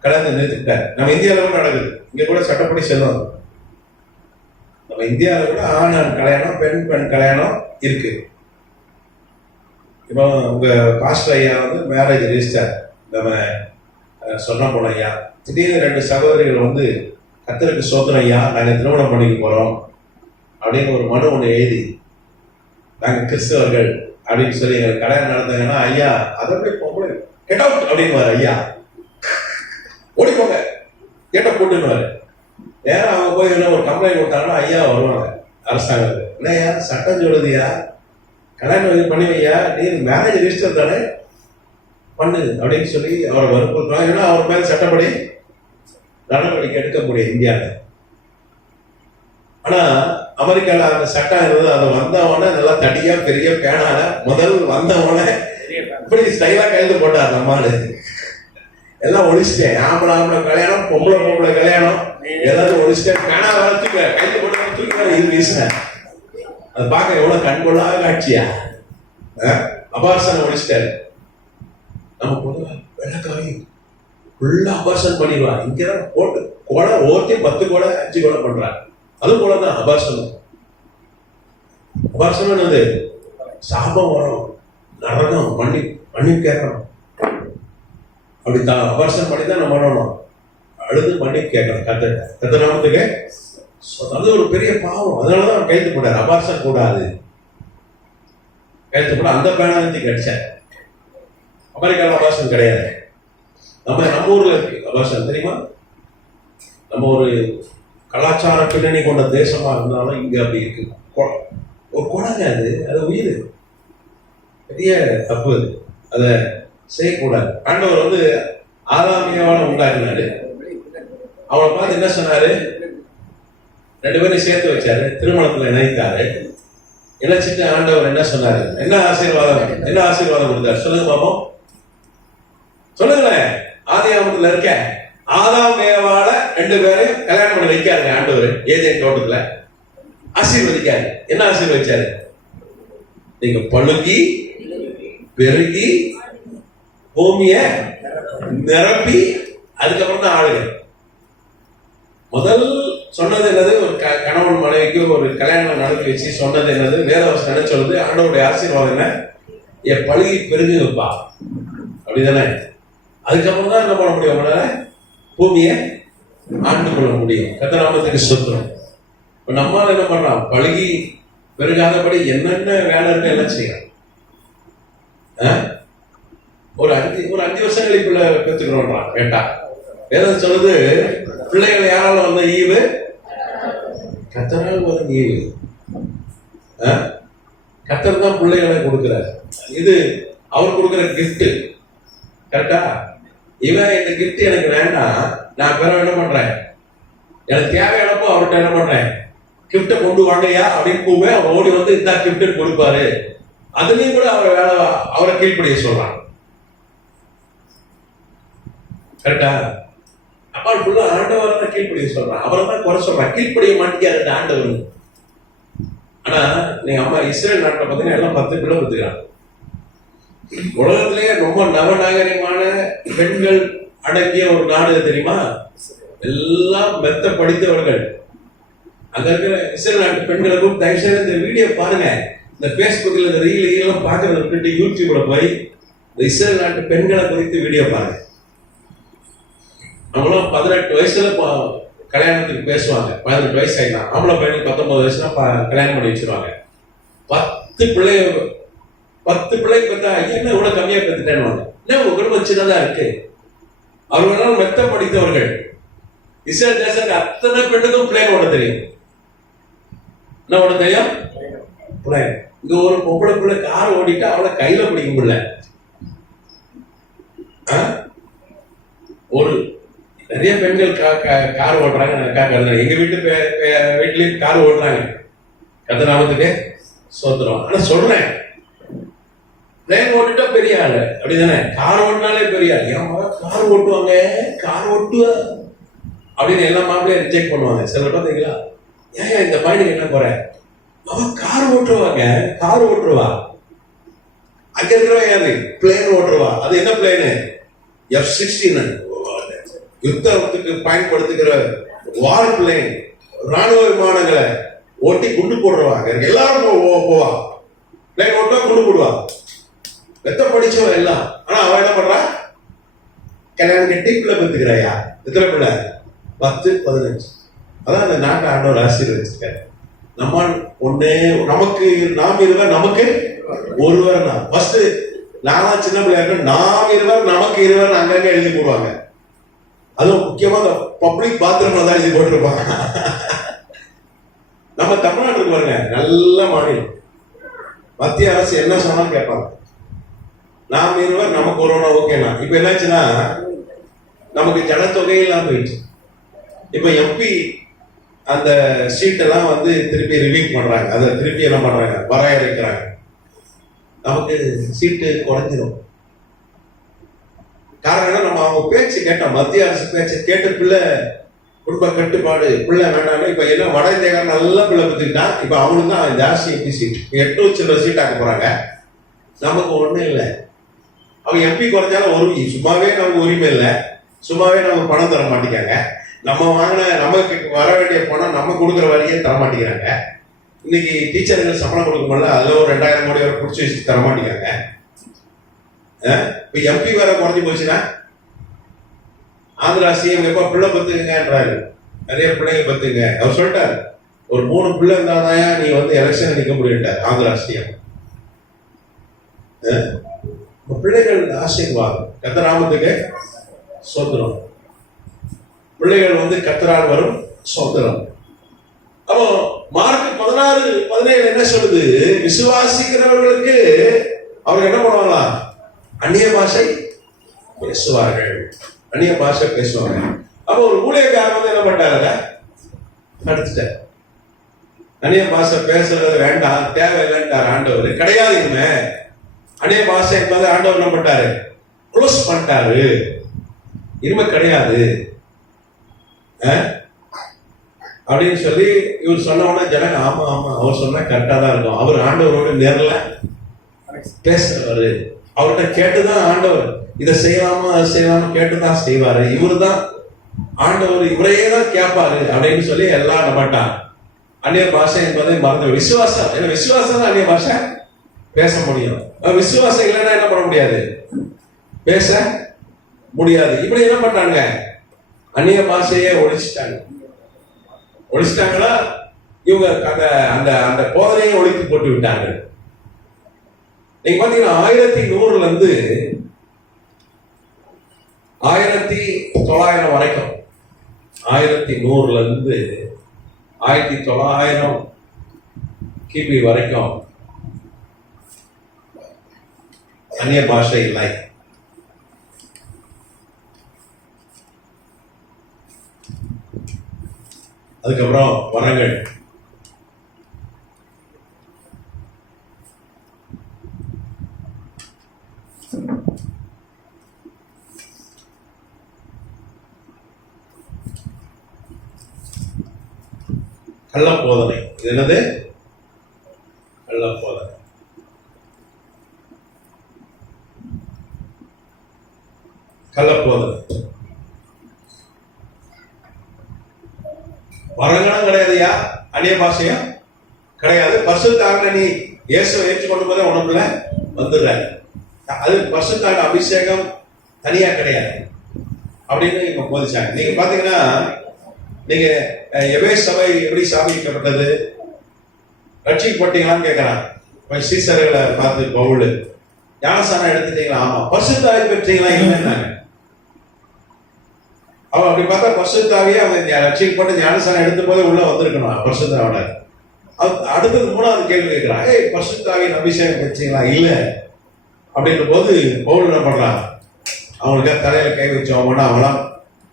கல்யாணத்தை நிறுத்திட்டார். நம்ம இந்தியாவில் நடக்குது, இங்க கூட சட்டப்படி செல்லும். நம்ம இந்தியாவில் கூட ஆண் கல்யாணம், பெண் கல்யாணம் இருக்கு. இப்போ உங்க பாஸ்டர் ஐயா மேரேஜ் ரெஜிஸ்டர் நம்ம சொன்ன போன ஐயா, திடீர்னு 2 சகோதரிகள் கர்த்தருக்கு சோதனை ஐயா, நாங்க திருமணம் பண்ணிக்க போறோம் அப்படின்னு ஒரு மனு ஒண்ணு எழுதி, நாங்க கிறிஸ்தவர்கள் அப்படின்னு சொல்லி எங்களுக்கு கல்யாணம் நடந்தாங்கன்னா, ஐயா அதை பொம்பளை கெட் அவுட் அப்படின்னு ஐயா ஓடி போங்க, கேட்ட போட்டுன்னு நேரம் அவங்க போய் ஒரு கம்ப்ளைண்ட் கொடுத்தாங்கன்னா ஐயா வருவாங்க அரசாங்கத்துக்கு. இல்லையா சட்டம் சொல்லுதியா, கல்யாணம் பண்ணி வையா, நீ மேரேஜ் ரெஜிஸ்டர் தானே பண்ணு அப்படின்னு சொல்லி அவரை வற்புறுத்துறாங்க. ஏன்னா அவர் மேல சட்டப்படி நடவடிக்கை எடுக்க முடியும் இந்தியாவில். ஆனா அமெரிக்கால அந்த சட்டம் இருந்தது. அதை வந்தவன நல்லா தடியா பெரிய பேனால முதல் வந்தவன இப்படி ஸ்டைலா கைது போட்டார் நம்மாலு. எல்லாம் ஒழிச்சிட்டேன். ஆம்பளை கல்யாணம், பொம்பளை கல்யாணம் எல்லாத்தையும் ஒழிச்சிட்டேன். காணா வர தூக்க கைத்து போட்டு தூக்கி வர இது வீசினேன். அது பார்க்க எவ்வளவு கண்கொள்ளாத காட்சியா. அபார்சனை ஒழிச்சிட்டாரு. நம்ம பொதுவாக வெள்ளக்காரி ஃபுல்லா அபார்சன் பண்ணிடுவா. இங்கதான் போட்டு கொலை ஓட்டி 10 கொலை 5 கொலை பண்றாங்க. அது போலதான் அபார்சனம். அபார்சனம் என்னது? சாபம் வரும், நரகம், பண்ணி கேட்கணும். அப்படித்தான் அபார்சன் பண்ணி தான் நம்ம பண்ணணும். அழுது பண்ணி கேட்கணும். கத்த நாமத்துக்கு அது ஒரு பெரிய பாவம். அதனாலதான் கைது போட்டாரு. அபார்சன் கூடாது, கைது போட. அந்த பேனாந்தி கிடைச்சார். அமெரிக்காவில் அபார்சன் கிடையாது. நம்ம ஊர்ல இருக்கு அபார்சன், தெரியுமா? நம்ம ஒரு கலாச்சார பின்னணி கொண்ட தேசமா இருந்தாலும் இங்க அப்படி இருக்கு. ஒரு குழந்தை, அது உயிர். பெரிய தப்பு. அதை செய்யக்கூடாது. ஆண்டவர் வந்து ஆதாமியாவால உண்டாக்குனாரு. அவளை பார்த்து என்ன சொன்னாரு? 2 பேரையும் சேர்த்து வச்சாரு, திருமணத்துல இணைத்தாரு. இணைச்சிட்டு ஆண்டவர் என்ன சொன்னாரு? என்ன ஆசீர்வாதம் கொடுத்தாரு? சொல்லுங்க பாப்போம், சொல்லுங்களேன். ஆதியாகமத்துல இருக்க ஆதாம் ஏவாள 2 பேரையும் கல்யாணம் பண்ணி வைக்காருங்க ஆண்டவர். ஏதேன் தோட்டத்துல ஆசீர்வதிக்காரு. என்ன ஆசீர்வதிச்சாரு? நீங்க பழுகி பெருகி பூமிய நிரப்பி அதுக்கப்புறம் தான் ஆளுங்க. முதல் சொன்னது என்னது? ஒரு கணவன் மனைவிக்கு ஒரு கல்யாணம் நடத்தி வச்சு சொன்னது என்னது? வேதவசனம் என்ன சொல்லுது? ஆண்டவருடைய ஆசீர்வாதம் என்ன? என் பழுகி பெருகி வைப்பா, அப்படிதானே? அதுக்கப்புறம் தான் என்ன பண்ண முடியும்? பூமியை ஆண்டு கொள்ள முடியும். கர்த்தர் சொத்துறோம். இப்ப நம்மால என்ன பண்றோம்? பழுகி பெருகாதபடி என்னென்ன வேலை இருக்கு எல்லாம் செய்யறோம். ஒரு 5 வருஷம் கழிப்புள்ள பெற்றுக்கிறோம் கேட்டா வேதம் சொல்லுது, பிள்ளைகளை யாரால வந்த ஈவு? கர்த்தரால் வந்த ஈவு. கர்த்தர் தான் பிள்ளைகளை கொடுக்கிறார். இது அவர் கொடுக்கிற கிஃப்ட். கரெக்டா? இவன் இந்த கிஃப்ட் எனக்கு வேண்டாம், நான் பிற என்ன பண்றேன்? எனக்கு தேவையானப்போ அவர்கிட்ட என்ன பண்றேன்? கிஃப்ட கொண்டு வாங்கயா அப்படின்னு கூவே அவர் ஓடி வந்து இந்த கிஃப்ட் கொடுப்பாரு. அதுலயும் கூட அவர் வேலை, அவரை கீழ்ப்படிய சொல்றான். கரெக்டா? அப்பா ஃபுல்லா ஆண்டவரை தான் கீழ்ப்படிய சொல்றான். அவரை தான் குறை சொல்றான். கீழ்ப்படிய மாட்டேங்காரு ஆண்டவர். ஆனா நீங்க அம்மா இஸ்ரேல் நாட்டில் பார்த்தீங்கன்னா எல்லாம் 10 பிள்ளை பெற்றுக்கிறாங்க. உலகத்திலேயே ரொம்ப நவநாகரிகமான பெண்கள் அடங்கிய ஒரு நாடு தெரியுமா? எல்லாம் மெத்த படித்தவர்கள். அங்க இருக்கிற இஸ்ரேல் நாட்டு பெண்களுக்கும் தயவு செய்து இந்த வீடியோ பாருங்க. இந்த பேஸ்புக்ல இந்த ரீல் பாக்குறத விட்டுட்டு யூடியூப்ல போய் இந்த இஸ்ரேல் நாட்டு பெண்களை குறித்து வீடியோ பாருங்க. அவங்களும் 18 வயசுல கல்யாணத்துக்கு பேசுவாங்க. 18 வயசு ஆயிடும். ஆம்பளை பையனுக்கு 19 வயசுல கல்யாணம் பண்ணி வச்சிருவாங்க. 10 பிள்ளை பெற்றா என்ன இவ்வளவு கம்மியா பெற்றுட்டேன்னு என்ன உங்க குடும்பம் சின்னதா இருக்கு. அவர்களால் மெத்த படித்தவர்கள். இஸ்ரேல் தேசத்துக்கு அத்தனை பெண்ணுக்கும் பிளேன் ஓட தெரியும். என்ன ஓட தெரியும்? பிளேன். இங்க ஒரு பொம்பளை பிள்ளை கார் ஓடிட்டு அவளை கையில பிடிக்க முடியல. ஒரு நிறைய பெண்கள் கார் ஓடுறாங்க. எங்க வீட்லயும் கார் ஓடுறாங்க. கர்த்தர் சோத்திரம். ஆனா சொல்றேன், பிளேன் ஓட்டுட்டா பெரிய ஆளு, அப்படிதானே? கார் ஓட்டினாலே பெரிய ஆள். ஏன் கார் ஓட்டுவாங்க, கார் ஓட்டுவ அப்படின்னு எல்லா மாப்பிளையும் ரிஜெக்ட் பண்ணுவாங்க. சில பார்த்தீங்களா? ஏன் இந்த பையனுக்கு என்ன குறை? அவன் கார் ஓட்டுருவாங்க, கார் ஓட்டுருவா. அங்க இருக்கிறவங்க யாரு? பிளேன் ஓட்டுருவா. அது என்ன பிளேனு? F-16 யுத்தத்துக்கு பயன்படுத்துகிற வார் பிளேன், ராணுவ விமானங்களை ஓட்டி குண்டு போடுறவாங்க. எல்லாரும் போவா. பிளேன் ஓட்டா குண்டு போடுவா. வெத்த படிச்சவன் எல்லாம். ஆனா அவன் என்ன பண்றா? கல்யாணம் கட்டி பிள்ளை பெற்றுக்கிறாயா? எத்தனை பிள்ளை? 10, 15. அதான் அந்த நாட்டை ஆண்டவர் ஆசீர்வதிச்சிருக்காரு. நம்ம ஒன்னே நமக்கு நாம் இருவர் நமக்கு ஒருவர் தான். ஃபர்ஸ்ட் நானா சின்ன பிள்ளையா இருக்க நாம் இருவர் நமக்கு இருவர் அங்கங்க எழுதி போடுவாங்க. அதுவும் முக்கியமா இந்த பப்ளிக் பாத்ரூம்ல தான் எழுதி போட்டிருப்பாங்க. நம்ம தமிழ்நாட்டுக்கு பாருங்க, நல்ல மாநிலம். மத்திய அரசு என்ன சொன்னாலும் கேட்பாங்க. நாம் இருவர் நமக்கு ஒருவனா ஓகேனா. இப்ப என்னாச்சுன்னா நமக்கு ஜனத்தொகையெல்லாம் போயிடுச்சு. இப்ப எம்பி அந்த சீட் எல்லாம் வந்து திருப்பி ரிவ்யூ பண்றாங்க. அதை திருப்பி என்ன பண்றாங்க? வரையறைக்கிறாங்க. நமக்கு சீட்டு குறைஞ்சிடும். காரணம் என்ன, நம்ம அவங்க பேச்சு கேட்டோம், மத்திய அரசு பேச்சு கேட்டு பிள்ளை குடும்ப கட்டுப்பாடு பிள்ளை வேண்டாம். இப்ப என்ன வட இந்தியக்காரன் நல்லா பிள்ளை பத்துக்கிட்டான். இப்ப அவங்களுக்கு தான் ஜாஸ்தி எம்பி சீட் 8 சீட்டாக்க போறாங்க. நமக்கு ஒண்ணும் இல்லை. அவங்க எம்பி குறைஞ்சாலும் ஒரு சும்மாவே நமக்கு உரிமை இல்லை, சும்மாவே நமக்கு பணம் தர மாட்டேங்காங்க. நம்ம வாங்கின நமக்கு வர வேண்டிய பணம் நம்ம கொடுக்குற வரையே தர மாட்டேங்கிறாங்க. இன்னைக்கு டீச்சர்கள் சம்பளம் கொடுக்க முடியல, அதுல ஒரு 2000 கோடி வரை பிடிச்சி வச்சு தர மாட்டேங்காங்க. இப்ப எம்பி வேற குறைஞ்சி போச்சுன்னா ஆந்திரா சிஎம் எப்ப பிள்ளை பத்துங்கன்றாரு, நிறைய பிள்ளைங்க பத்துங்க. அவர் சொல்லிட்டாரு, ஒரு 3 பிள்ளை இருந்தாதான் நீ வந்து எலெக்ஷன் நிக்க முடியுட்டார் ஆந்திரா சிஎம். பிள்ளைகள் ஆசீர்வாதம், கத்தராமத்துக்கு சோத்திரம். பிள்ளைகள் வந்து கத்தரால் வரும் சோத்திரம். அப்போ மார்க் 16:17 என்ன சொல்லுது, விசுவாசிக்கிறவர்களுக்கு அவங்க என்ன பண்ணுவாங்களா, அந்நிய பாஷை பேசுவார்கள், அந்நிய பாஷை பேசுவாங்க. அப்போ ஒரு ஊழியக்காரர் வந்து என்ன பண்ணாரு, தடுத்துட்டார். அந்நிய பாஷை பேசுறது வேண்டாம், தேவையில்லைன்ட்டார் ஆண்டவர். கிடையாது, இனிமே அந்நிய பாஷை என்பது ஆண்டவர் என்ன பண்ணிட்டாரு, க்ளோஸ் பண்ணிட்டாரு. இனிமே கிடையாது அப்படின்னு சொல்லி இவர் சொன்ன உடனே ஜனங்க ஆமா ஆமா அவர் சொன்னா கரெக்டா தான் இருக்கும். அவர் ஆண்டவரோட நேர்ல பேசுறவரு, அவர்கிட்ட கேட்டுதான் ஆண்டவர் இதை செய்யலாமா அதை செய்யலாமா கேட்டுதான் செய்வாரு. இவரு தான் ஆண்டவர், இவரையே தான் கேட்பாரு அப்படின்னு சொல்லி எல்லாம் நம்பட்டான். அந்நிய பாஷை என்பதை மறந்து விசுவாசம், ஏன்னா விசுவாசம் தான் அந்நிய பாஷை பேச முடியும். விசுவாசம் இல்லைன்னா என்ன பண்ண முடியாது, பேச முடியாது. இப்படி என்ன பண்றாங்க, அந்நிய பாஷையே ஒழிச்சிட்டாங்களா இவங்க, அந்த அந்த அந்த போதனையை ஒழித்து போட்டு விட்டார்கள். நீங்க பாத்தீங்கன்னா 1100 இருந்து 1900 வரைக்கும், 1100 இருந்து 1900 கிபி வரைக்கும் அந்நிய பாஷை இல்லை. அதுக்கப்புறம் வரங்கள், கள்ளப்போதனை. இது என்னது, கள்ளப்போதனை. கள்ளப்போதனை வரங்களும் கிடையாதுயா, அந்நிய பாஷையும் கிடையாது. பரிசுத்தாவில நீ இயேசுவை ஏற்றுக்கொண்டு போதே உனக்குள்ள வந்துடுறாரு. அது பரிசுத்தாவில அபிஷேகம் தனியா கிடையாது அப்படின்னு இவங்க போதிச்சாங்க. நீங்க பாத்தீங்கன்னா, நீங்க எபேசு சபை எப்படி ஸ்தாபிக்கப்பட்டது, ரட்சிக்கப்பட்டீங்களான்னு கேட்கிறான். சீசர்களை பார்த்து பவுல், ஞானஸ்நானம் எடுத்துட்டீங்களா, ஆமா. பரிசுத்தாவி பெற்றீங்களா, இல்லைன்னாங்க. அவன் அப்படி பார்த்தா பரிசுத்தாவியே அவங்க ரட்சிக்கப்பட்டு ஞானஸ்நானம் எடுத்த போதே உள்ள வந்திருக்கணும் பரிசுத்தாவோட. அடுத்தது 3வது கேள்வி கேட்கிறான், பரிசுத்தாவின் அபிஷேகம் பெற்றீங்களா, இல்ல அப்படின்ற போது பவுல் என்ன பண்றான், அவங்களுக்கு தலையில கை வச்சவங்கன்னா அவங்களாம்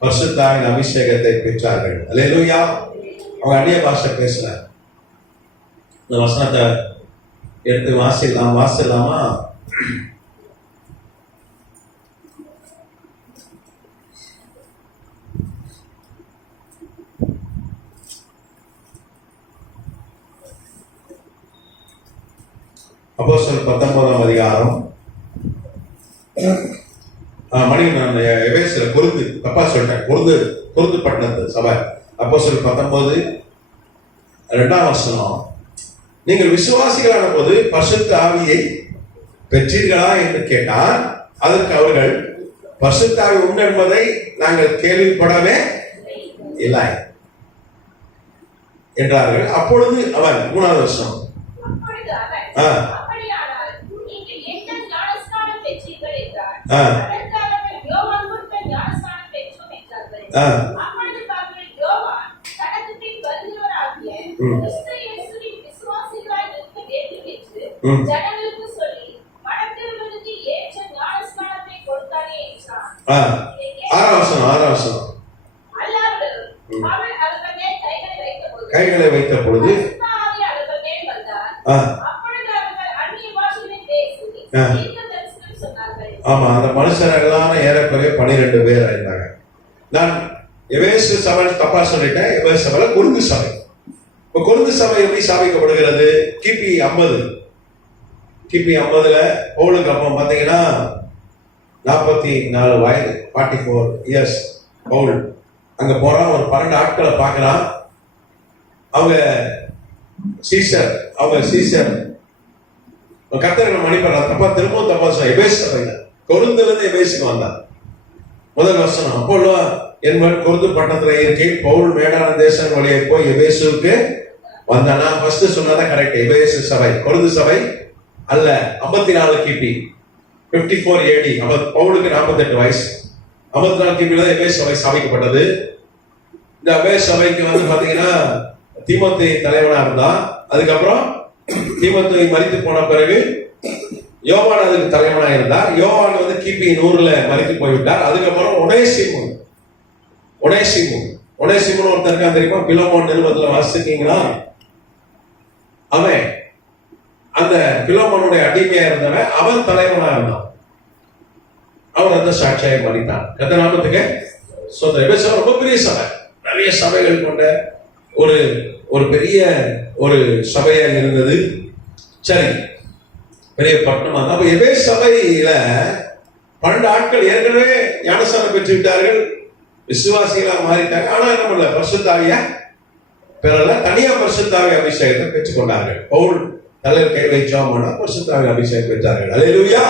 பரிசுத்தாவின் அபிஷேகத்தை பெற்றார்கள். அல்லேலூயா. அவங்க அந்நிய பாஷை பேசல. இந்த வசனத்தை எடுத்து வாசிடலாமா? அப்போஸ்தலர் 19ஆம் அதிகாரம். மணி நான் எபேசுல பொருந்து தப்பா சொல்லிட்டேன், பொருந்து பட்டணத்து சபை. அப்போஸ்தலர் 19:2 வசனம், நீங்கள் விசுவாசிகளான போது பரிசுத்த ஆவியை பெற்றீர்களா என்று கேட்டால், அதற்கு அவர்கள் பரிசுத்த ஆவி உண்டு என்பதை நாங்கள் கேள்விப்படவே இல்லை என்றார்கள். அப்பொழுது அவன் 3வது வசனம், கைகளை வைத்த பொழுது ஆமா, அந்த மனுஷர் எல்லாரும் ஏறக்குறைய 12 பேர் இருந்தாங்க. நான் எபேசு சபை தப்பா சொல்லிட்டேன். எபேசு சபையில கொரிந்து சபை. இப்ப கொரிந்து சபை எப்படி ஸ்தாபிக்கப்படுகிறது? கிபி 50. கிபி 50ல பவுலுக்கு அப்போ பாத்தீங்கன்னா 44 வயது, 44 இயர்ஸ். பவுல் அங்க போறான். ஒரு 12 ஆட்களை பார்க்கலாம். அவங்க சீசர் கர்த்தர்கள் மணிப்படுற தப்பா திரும்பவும் தப்பா சொல்ல. எபேசு சபையில கொரிந்துல இருந்து எபேசுக்கு வந்தான். முதல் வசனம், அப்போலோ என்பவன் கொரிந்து பட்டணத்துல இருக்கை பவுல் மேடான தேசம் வழியே போய் எபேசுக்கு வந்தானா. ஃபர்ஸ்ட் சொன்னதான் கரெக்ட். எபேசு சபை கொரிந்து சபை அல்ல. 54 கிபி 54 AD. பவுலுக்கு 48 வயசு. 54 கிபில தான் எபேசு சபை ஸ்தாபிக்கப்பட்டது. இந்த எபேசு சபைக்கு வந்து பாத்தீங்கன்னா தீமோத்தேயு தலைவனா இருந்தான். அதுக்கப்புறம் தீமோத்தேயு மரித்து போன பிறகு யோவான் அதுக்கு தலைவனா இருந்தார். யோவான் வந்து கிபி 100ல மரித்து போய்விட்டார். அதுக்கப்புறம் ஒனேசிமுன் ஒருத்தர் இருக்கான் தெரியுமா? பிலோமோன் நிருபத்துல வாசிச்சீங்களா? அவன் அந்த பிலோமோனுடைய அடிமையா இருந்தவன், அவன் தலைவனா இருந்தான். அவன் அந்த சாட்சியை மறித்தான். கர்த்தர் நாமத்துக்கு ஸ்தோத்திரம். எபேசு ரொம்ப பெரிய சபை, நிறைய சபைகள் கொண்ட ஒரு பெரிய ஒரு சபையா இருந்தது. சரி, பெரிய பட்டணம். அப்ப எபேசு சபையில 12 ஆட்கள் ஏற்கனவே ஞானஸ்நானம் பெற்று விட்டார்கள், விசுவாசிகளா மாறிட்டாங்க. ஆனா என்ன பண்ணல, பரிசுத்த ஆவியை பெறல. தனியா பரிசுத்த ஆவி அபிஷேகத்தை பெற்றுக் கொண்டார்கள். பவுல் தலையில் கை வைச்சோம், பரிசுத்த ஆவி அபிஷேகம் பெற்றார்கள். அல்லேலூயா.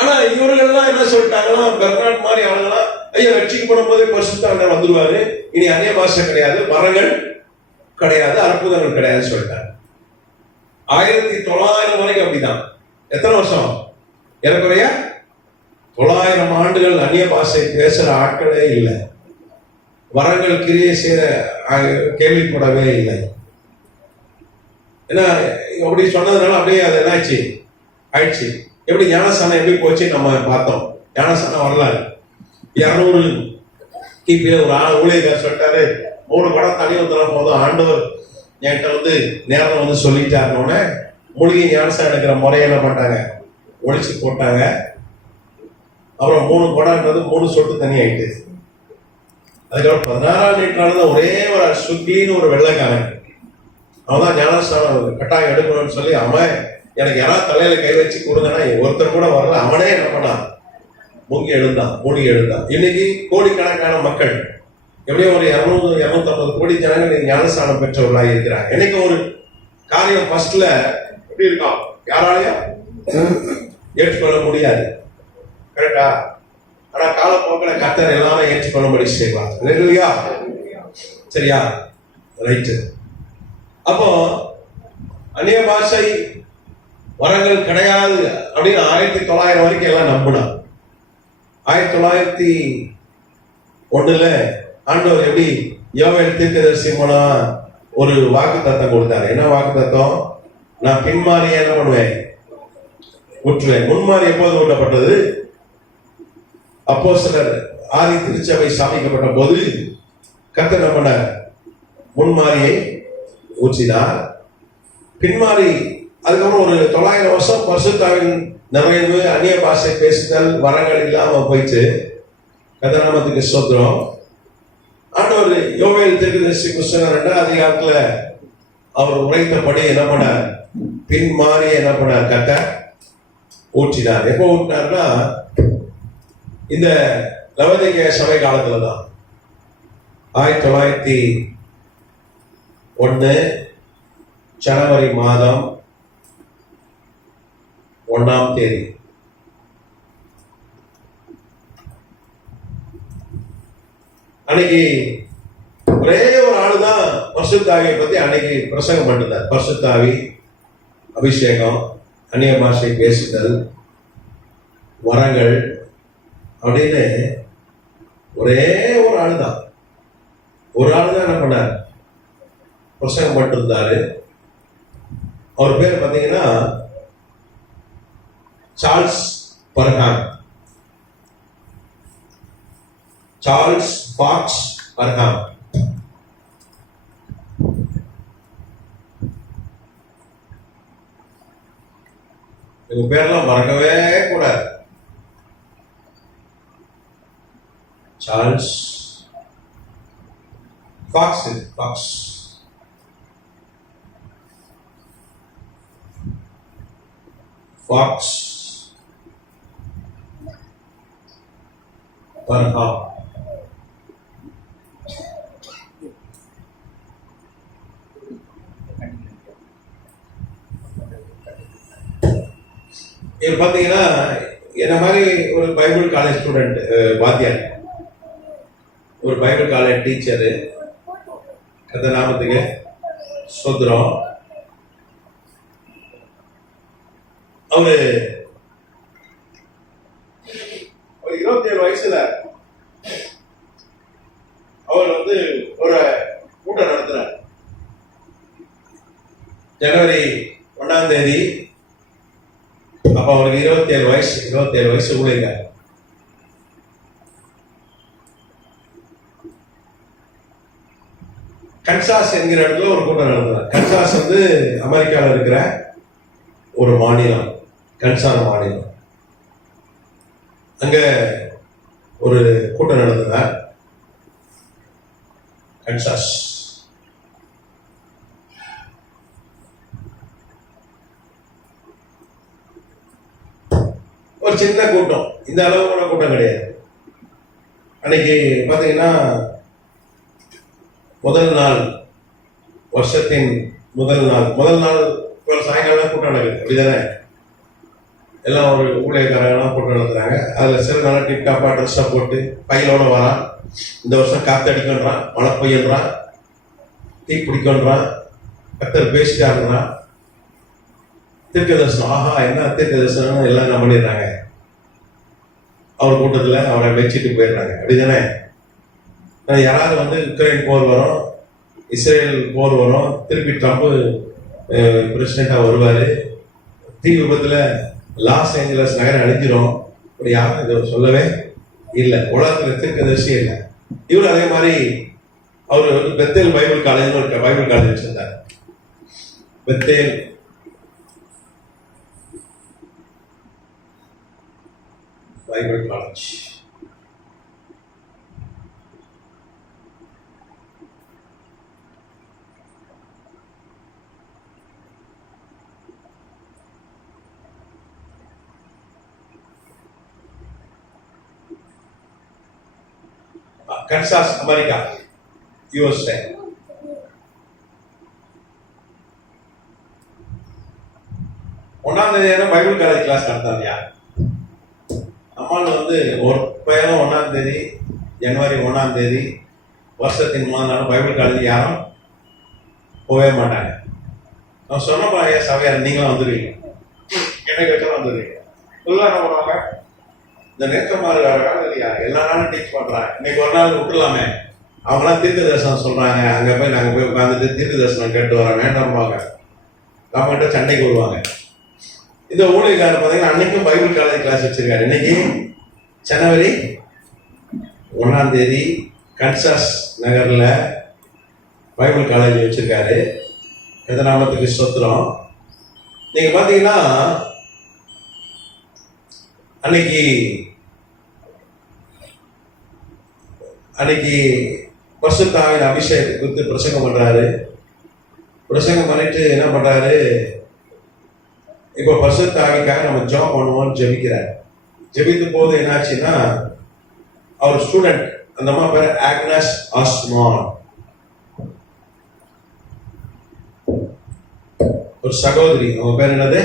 ஆனா இவர்கள்லாம் என்ன சொல்லிட்டாங்கன்னா, பெர்னாட் மாதிரி ஆளுங்களாம், ஐயா ரட்சிக்கப்படும் போதே பரிசுத்த ஆவியானவர் வந்துருவாரு, இனி அந்நிய பாஷை கிடையாது, வரங்கள் கிடையாது, அற்புதங்கள் கிடையாது சொல்லிட்டாங்க. 1900 வரைக்கும் அப்படிதான். எத்தனை வருஷம்? ஏறக்குறைய 900 ஆண்டுகள் அந்நிய பாஷை பேசுற ஆட்களே இல்லை. வரங்கள் கிரியை செய்ய கேள்விப்படவே இல்லை. ஏன்னா அப்படி சொன்னதுனால அப்படியே அது என்ன ஆயிடுச்சு. எப்படி ஞானஸ்தானம் எப்படி போச்சு நம்ம பார்த்தோம். ஞானஸ்தானம் வரலாறு 200 கிபில ஒரு ஊழியர் சொல்லிட்டாரு, 3 குடம் தண்ணி ஊற்றினா போதும், ஆண்டவர் என்கிட்ட வந்து நேரம் வந்து சொல்லிட்டாருன்னொன்னே மூலிகை ஞானஸ்தானம் எடுக்கிற முறையை என்ன பண்ணிட்டாங்க, ஒழிச்சு போட்டாங்க. அப்புறம் 3 குடம்ன்றது 3 சொட்டு தண்ணி ஆயிட்டு. அதுக்கப்புறம் 16ஆம் நூற்றாண்டுல ஒரே ஒரு சுக்லின்னு ஒரு வெள்ளைக்காரன், அவன் தான் ஞானஸ்தானம் கட்டாயம் எடுக்கணும்னு சொல்லி, அவன் எனக்கு யாராவது தலையில கை வச்சு கொடுங்கன்னா ஒருத்தர் கூட வரல, அவனே என்ன பண்ணான், மூழ்கி எழுந்தான். இன்னைக்கு கோடிக்கணக்கான மக்கள், எப்படியோ ஒரு 200-250 கோடி ஜனங்கள் ஞானஸ்தானம் பெற்றவர்களாக இருக்கிறாங்க. இன்னைக்கு ஒரு காரியம் ஃபர்ஸ்ட்ல எப்படி இருக்கும், யாராலையும் ஏற்றுக்கொள்ள முடியாது, கரெக்டா? ஆனா காலப்போக்கில் கர்த்தர் எல்லாரும் ஏற்றுக்கொள்ளும்படி செய்வார். அல்லேலூயா. சரியா? ரைட்டு. அப்போ அந்நிய பாஷை வரங்கள் கிடையாது அப்படின்னு 1900 வரைக்கும் எல்லாம் நம்பினான். 1901 ஆண்டவர் எப்படி யோவேல் தீர்க்கதரிசி மூலம் ஒரு வாக்கு தத்தம் கொடுத்தாரு. என்ன வாக்கு தத்தம்? நான் பின்மாறிய என்ன பண்ணுவேன், ஊற்றுவேன். முன்மாறி எப்போது ஊட்டப்பட்டது? அப்போஸ்தலர் ஆதி திருச்சபை ஸ்தாபிக்கப்பட்ட போது கர்த்தர் என்ன பண்ணார், முன்மாரியை ஊற்றினார். பின்மாறி அதுக்கப்புறம் ஒரு 900 வருஷம் பரிசுத்தாவின் நிறைவு, அந்நிய பாஷை பேசுதல், வரங்கள் இல்லாம போயிட்டு. கர்த்தர் நாமத்துக்கு ஸ்தோத்திரம். ஆண்டவர் யோவேல் தீர்க்கதரிசி புத்தகம் 2ஆம் அதிகாரத்துல அவர் உரைத்தபடி என்ன பண்ணார், பின்மாறி என்ன பண்ணார், கர்த்தர் ஊற்றினார். எப்போ ஊற்றினார்னா இந்த லவோதிக்கேய சபை காலத்துல தான். 1901 ஜனவரி மாதம் 1ஆம் தேதி அன்னைக்கு ஒரே ஒரு ஆளுதான் பரிசுத்தாவியை பத்தி அன்னைக்கு பிரசங்கம் பண்ணிருந்தார். பரிசுத்தாவி, அபிஷேகம், அந்நிய பாஷை பேசுதல், வரங்கள் அப்படின்னு ஒரே ஒரு ஆள் தான் என்ன பண்ணார், பிரசங்கம் பண்ணிருந்தாரு. அவர் பேர் பார்த்தீங்கன்னா சார்ல்ஸ் பாக்ஸ் பர்ஹாம். இவங்க பேரெல்லாம் மறக்கவே கூடாது. Charles Fox Parham. இது பார்த்தீங்கன்னா என்ன மாதிரி ஒரு பைபிள் காலேஜ் ஸ்டூடெண்ட், வாத்தியார், ஒரு பைபிள் காலேஜ் டீச்சரு, கர்த்தர் நாமத்துக்கு ஸ்தோத்திரம். அவரு ஒரு 27 வயசுல அவர் வந்து ஒரு கூட்டம் நடத்துறார். ஜனவரி 1ஆம் தேதி. அப்ப அவருக்கு 27 வயசு ஊழியர். கன்சாஸ் என்கிற இடத்துல ஒரு கூட்டம் நடத்துறார். கன்சாஸ் வந்து அமெரிக்காவில் இருக்கிற ஒரு மாநிலம், கன்சாஸ் மாநிலம். அங்க ஒரு கூட்டம் நடத்தினார். கன்சாஸ் ஒரு சின்ன கூட்டம், இந்த அளவுக்கு கூட்டம் கிடையாது. அன்னைக்கு பாத்தீங்கன்னா முதல் நாள், வருஷத்தின் முதல் நாள் சாயங்காலம் கூட்டம் நடக்குது, அப்படிதானே? எல்லாம் ஒரு ஊழியக்காரங்களாம் கூட்டம் நடத்துறாங்க. அதுல சில நாள் டிப்டாப்பா ட்ரெஸ்ஸா போட்டு பையிலோட வரான். இந்த வருஷம் காத்தடிக்கன்றான், மழை பெய்யன்றான், தீ பிடிக்கன்றான், கர்த்தர் பேசிட்டாருன்றான். தீர்க்க தரிசனம், ஆஹா என்ன தீர்க்க தரிசனம் எல்லாம் என்ன பண்ணிடுறாங்க. அவர் கூட்டத்துல அவரை வச்சுட்டு போயிடுறாங்க, அப்படிதானே? யாராவது வந்து உக்ரைன் போர் வரும், இஸ்ரேல் போர் வரும், திருப்பி ட்ரம்ப் பிரசிடென்டா வருவாரு, தீ விபத்துல லாஸ் ஏஞ்சலஸ் நகரம் அழிஞ்சிரும், இப்படி யாரும் இதை சொல்லவே இல்லை. உலகத்துல தீர்க்கதரிசியே இல்லை. இவரு அதே மாதிரி அவர் வந்து பெத்தேல் பைபிள் காலேஜ் ஒரு பைபிள் காலேஜ் வச்சிருந்தார். Bethel Bible college. Kansas, America, USA. ஒன்னாம் தேதி பைபிள் காலேஜ் கிளாஸ் நடத்தாங்க. அம்மாவில் வந்து ஒரு பையனும் 1ஆம் தேதி, ஜனவரி 1ஆம் தேதி வருஷத்தின் முதல் நாள் பைபிள் காலேஜ் யாரும் போகவே மாட்டாங்க. நான் சொன்னப்போ ஐயா சபையார் நீங்களும் வந்துடுவீங்க, என்னைக்கு வச்சாலும் வந்துடுவீங்க. ஃபுல்லாக என்ன பண்ணுவாங்க, இந்த நேற்றமாறுகாரர்கள் இல்லையா எல்லா நாளும் டீச் பண்றாங்க. இன்னைக்கு ஒரு நாள் விட்டுலாமே, அவங்களாம் தீர்க்க தரிசனம் சொல்றாங்க, அங்க போய் நாங்க போய் உட்காந்துட்டு தீர்க்க தரிசனம் கேட்டு வரோம் வேண்டாம்பாங்க, நம்மகிட்ட சண்டைக்கு வருவாங்க. இந்த ஊழியக்காரர் பார்த்தீங்கன்னா அன்னைக்கும் பைபிள் காலேஜ் கிளாஸ் வச்சிருக்காரு. இன்னைக்கு ஜனவரி 1ஆம் தேதி கன்சாஸ் நகர்ல பைபிள் காலேஜ் வச்சிருக்காரு. எந்த நாமத்துக்கு ஸ்தோத்திரம். நீங்க பாத்தீங்கன்னா அன்னைக்கு பரிசுத்த ஆவியின் அபிஷேகத்தை குறித்து பிரசங்கம் பண்றாரு. பிரசங்கம் பண்ணிட்டு என்ன பண்றாரு, இப்போ பரிசுத்த ஆவிக்காக நம்ம ஜெபம் பண்ணுவோம்னு ஜெபிக்கிறார். ஜெபித்த போது என்னாச்சுன்னா, அவர் ஸ்டூடெண்ட், அந்த அம்மா பேர் ஆக்னஸ் ஆஸ்மான், ஒரு சகோதரி, அவங்க பேர் என்னது,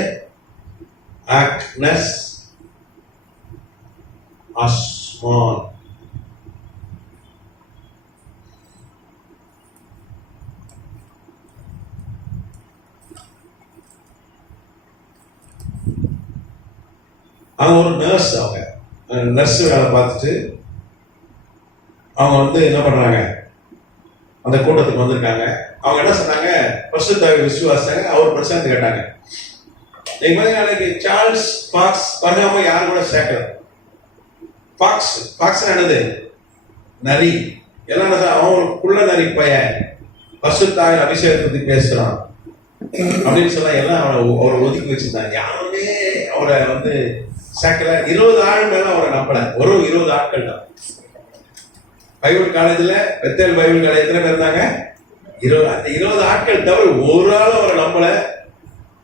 ஆக்னஸ் ஆஸ்மான். அவங்க ஒரு நர்ஸ், அவங்க நர்ஸ் வேலை பார்த்துட்டு அவங்க வந்து என்ன பண்றாங்க, அந்த கூட்டத்துக்கு வந்திருக்காங்க. அவங்க என்ன சொன்னாங்க, பரிசுத்தாவி விசுவாசாங்க. அவர் பிரசாந்த் கேட்டாங்க, நீங்க நாளைக்கு சார்ல்ஸ் ஃபாக்ஸ் பண்ணாம யாரு கூட சேர்க்கல. ஃபாக்ஸ் என்னது, நரி. எல்லாம் அவங்களுக்குள்ள நரி பையன் பரிசுத்தாவின் அபிஷேகத்தை பத்தி பேசுறான் அப்படின்னு சொன்னா எல்லாம் அவரை ஒதுக்கி வச்சிருந்தாங்க. யாருமே அவரை வந்து சேர்க்கல. 20 ஆள் மேல அவரை நம்பல, ஒரு 20 ஆட்கள் தான். பைபிள் காலேஜ்ல பெத்தேல் பைபிள் காலேஜ் எத்தனை பேர் இருந்தாங்க? 20. அந்த 20 ஆட்கள் தவிர ஒரு ஆள் அவரை நம்பல,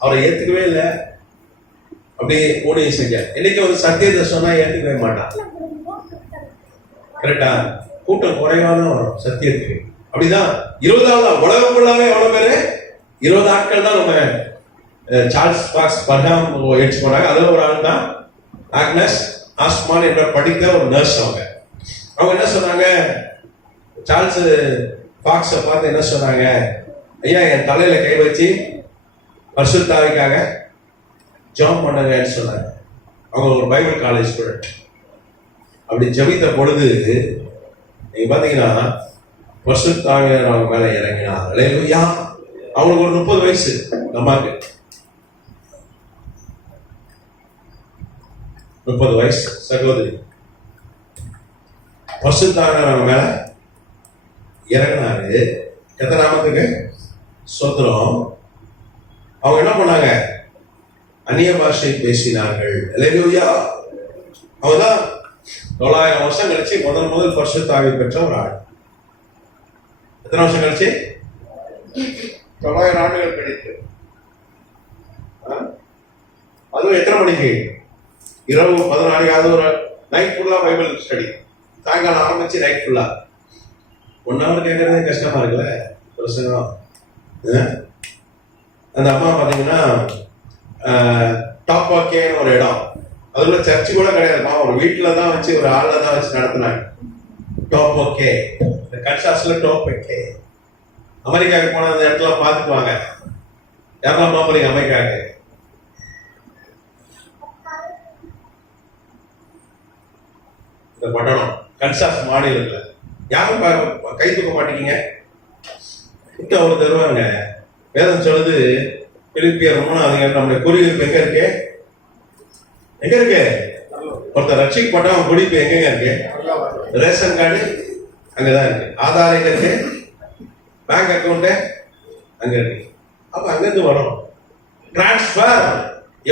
அவரை ஏத்துக்கவே இல்லை. அப்படி ஊழியம் செஞ்சார். இன்னைக்கு ஒரு சத்தியத்தை சொன்னா ஏத்துக்கவே மாட்டான். கரெக்டா? கூட்டம் குறைவாதான் வரும் சத்தியத்துக்கு. அப்படிதான் 20வது உலகம் ஃபுல்லாவே எவ்வளவு பேரு? 20 ஆட்கள் தான். நம்ம சார்ல்ஸ் ஃபாக்ஸ் பர்ஹாம் எடுத்து போனாங்க. அதுல ஒரு ஆள் தான் ஆக்னஸ் ஆஸ்மான் என்ற படித்த ஒரு நர்ஸ். அவங்க என்ன சொன்னாங்க? சார்ல்ஸ் ஃபாக்ஸை பார்த்து என்ன சொன்னாங்க? ஐயா, என் தலையில கை வச்சு பரிசுத்த ஆவிக்காக ஜெபம் பண்ணுங்கன்னு சொன்னாங்க. அவங்க ஒரு பைபிள் காலேஜ் ஸ்டூடெண்ட். அப்படி ஜெபித்த பொழுது நீங்க பாத்தீங்கன்னா பரிசுத்த ஆவியானவர் அவங்க மேல இறங்கினார். அல்லேலூயா. அவங்களுக்கு ஒரு 30 வயசு. அம்மாக்கு 30 வயசு சகோதரி. பரிசுத்த ஆவியானவர் அவங்க மேல இறங்கினாரு. எத்தனை நாமத்துக்கு ஸ்தோத்திரம். அவங்க என்ன பண்ணாங்க? அந்நிய பாஷை பேசினார்கள். அல்லேலூயா. அவங்கதான் 900 வருஷம் கழிச்சு முதல் பரிசுத்த ஆவி பெற்ற ஒரு ஆள். எத்தனை வருஷம் கழிச்சு? 900 ஆண்டுகள் கழித்து. அதுவும் எத்தனை மணிக்கு? இரவு 14 ஒரு நைட் ஃபுல்லா பைபிள் ஸ்டடி. சாயங்காலம் ஆரம்பிச்சு நைட் ஃபுல்லா 1 hour கேட்கறதே கஷ்டமா இருக்குல்ல பிரசங்கம். அந்த அம்மா பாத்தீங்கன்னா டாப் வாக்கேன்னு ஒரு இடம், அதுல சர்ச்சு கூட கிடையாதுமா, ஒரு வீட்டுல தான் வச்சு ஒரு ஆள்ல தான் வச்சு நடத்தினாங்க. டாப் ஓகே, இந்த கன்சாஸ்ல டாப் ஓகே. அமெரிக்காவுக்கு போன அந்த இடத்துல பார்த்துட்டு வாங்க. யாரெல்லாம் போறீங்க அமெரிக்காவுக்கு? இந்த பட்டணம் கன்சாஸ் மாநிலத்துல யாரும் கை தூக்க மாட்டீங்க. கிட்ட ஒரு தருவாங்க. வேதம் சொல்லுது பிலிப்பியர் 3 நம்முடைய குடியிருப்பு எங்க இருக்கு? எங்க இருக்கு? ஒருத்தர் ரட்சிக்கப்பட்ட அவன் குடியிருப்பு எங்க இருக்கு? ரேஷன் கார்டு அங்கதான் இருக்கு. ஆதார் எங்க இருக்கு? பேங்க் அக்கௌண்ட் அங்க இருக்கு. அப்ப அங்கிருந்து வரும் டிரான்ஸ்பர்.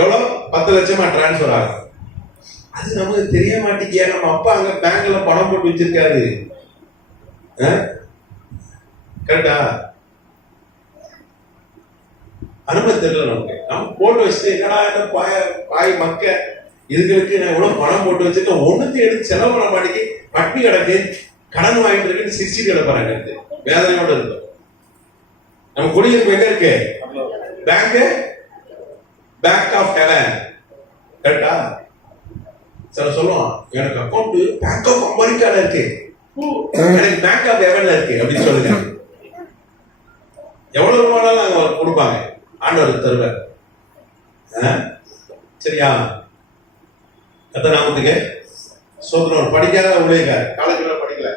எவ்வளவு? 10 லட்சமா டிரான்ஸ்பர் ஆகும். அது நமக்கு தெரிய மாட்டேங்கிய. நம்ம அப்பா அங்க பேங்க்ல பணம் போட்டு வச்சிருக்காரு. கரெக்டா? அனுமதி தெரியல நமக்கு. நம்ம போட்டு வச்சுட்டு என்னடா பாய் மக்க இதுகளுக்கு நான் எவ்வளவு பணம் போட்டு வச்சிருக்கேன், ஒண்ணுத்தையும் எடுத்து செலவு பண்ண மாட்டேங்கி பட்னி கிடக்கு, கடன் வாங்கிட்டு இருக்குன்னு சிரிச்சு கிடப்பாங்க. வேதனையோட இருக்கும். நம்ம குடியிருப்பு எங்க இருக்கு? Bank of heaven. கரெக்டா? சில சொல்லுவான், எனக்கு அக்கௌண்ட் பேங்க் ஆஃப் அமெரிக்கால இருக்கு, எனக்கு பேங்க் ஆஃப் ஹெவன்ல இருக்கு அப்படின்னு சொல்லுங்க. எவ்வளவு ரூபாயும் அங்க கொடுப்பாங்க. ஆண்டவர் தருவார். சரியா? எத்தனை நாமத்துக்கு சோதரன் படிக்காத ஊழியக்கார், காலேஜ்ல படிக்கல,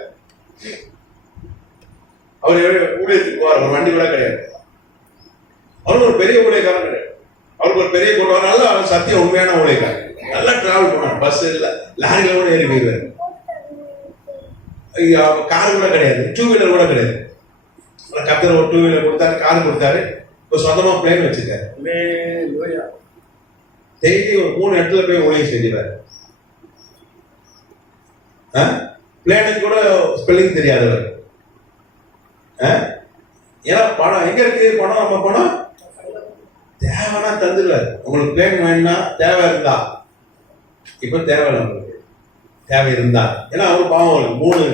அவர் ஊழியத்துக்கு போவார். ஒரு வண்டி கூட கிடையாது. அவருக்கு ஒரு பெரிய ஊழியக்காரன் கிடையாது. அவருக்கு ஒரு பெரிய கொண்டு வரனால அவர் சத்தியம் உண்மையான ஊழியக்காரன். நல்லா டிராவல் பண்ணுவார். பஸ் இல்ல, லாரியில கூட ஏறி போயிருவார். கார் கூட கிடையாது, 2 வீலர் கூட கிடையாது. கத்தர் ஒரு 2 வீலர் கொடுத்தாரு, கார் கொடுத்தாரு, இப்போ சொந்தமா பிளேன் வச்சிருக்காரு. டெய்லி ஒரு 3 இடத்துல போய் ஊழியம் செஞ்சுறாரு. பிளேனுக்கு கூட ஸ்பெல்லிங் தெரியாதவர். ஏன்னா பணம் எங்க இருக்கு? பணம் நம்ம பணம் தேவைன்னா தந்துடுவார். உங்களுக்கு பிளேன் வேணும்னா தேவை இருந்தா, இப்ப தேவை நம்மளுக்கு தேவை இருந்தா. ஏன்னா அவரு பாவம் 3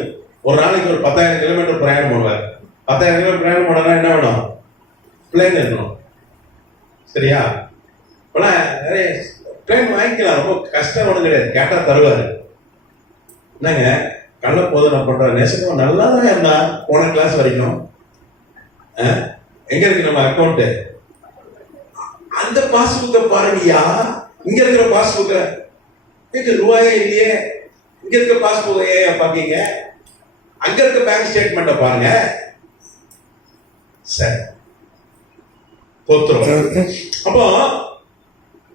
ஒரு நாளைக்கு ஒரு 10,000 கிலோமீட்டர் பிரயாணம் பண்ணுவார். 10,000 கிலோமீட்டர் பிரயாணம் பண்ணா என்ன வேணும்? பிளேன் இருக்கணும். சரியா? இப்பெல்லாம் நிறைய பிளேன் வாங்கிக்கலாம், ரொம்ப கஷ்டம் ஒன்றும் கிடையாது. கேட்டா தருவாரு. என்னங்க கள்ள போதனை பண்ற நெசமா நல்லா தான் இருந்தா போன கிளாஸ் வரைக்கும். எங்க இருக்கு நம்ம அக்கௌண்ட்? அந்த பாஸ்புக்கை பாருங்கயா. இங்க இருக்கிற பாஸ்புக்கை ரூபாயே இல்லையே. இங்க இருக்க பாஸ்புக்கை ஏன் பாக்கீங்க? அங்க இருக்க பேங்க் ஸ்டேட்மெண்ட்டை பாருங்க. சரி, அப்போ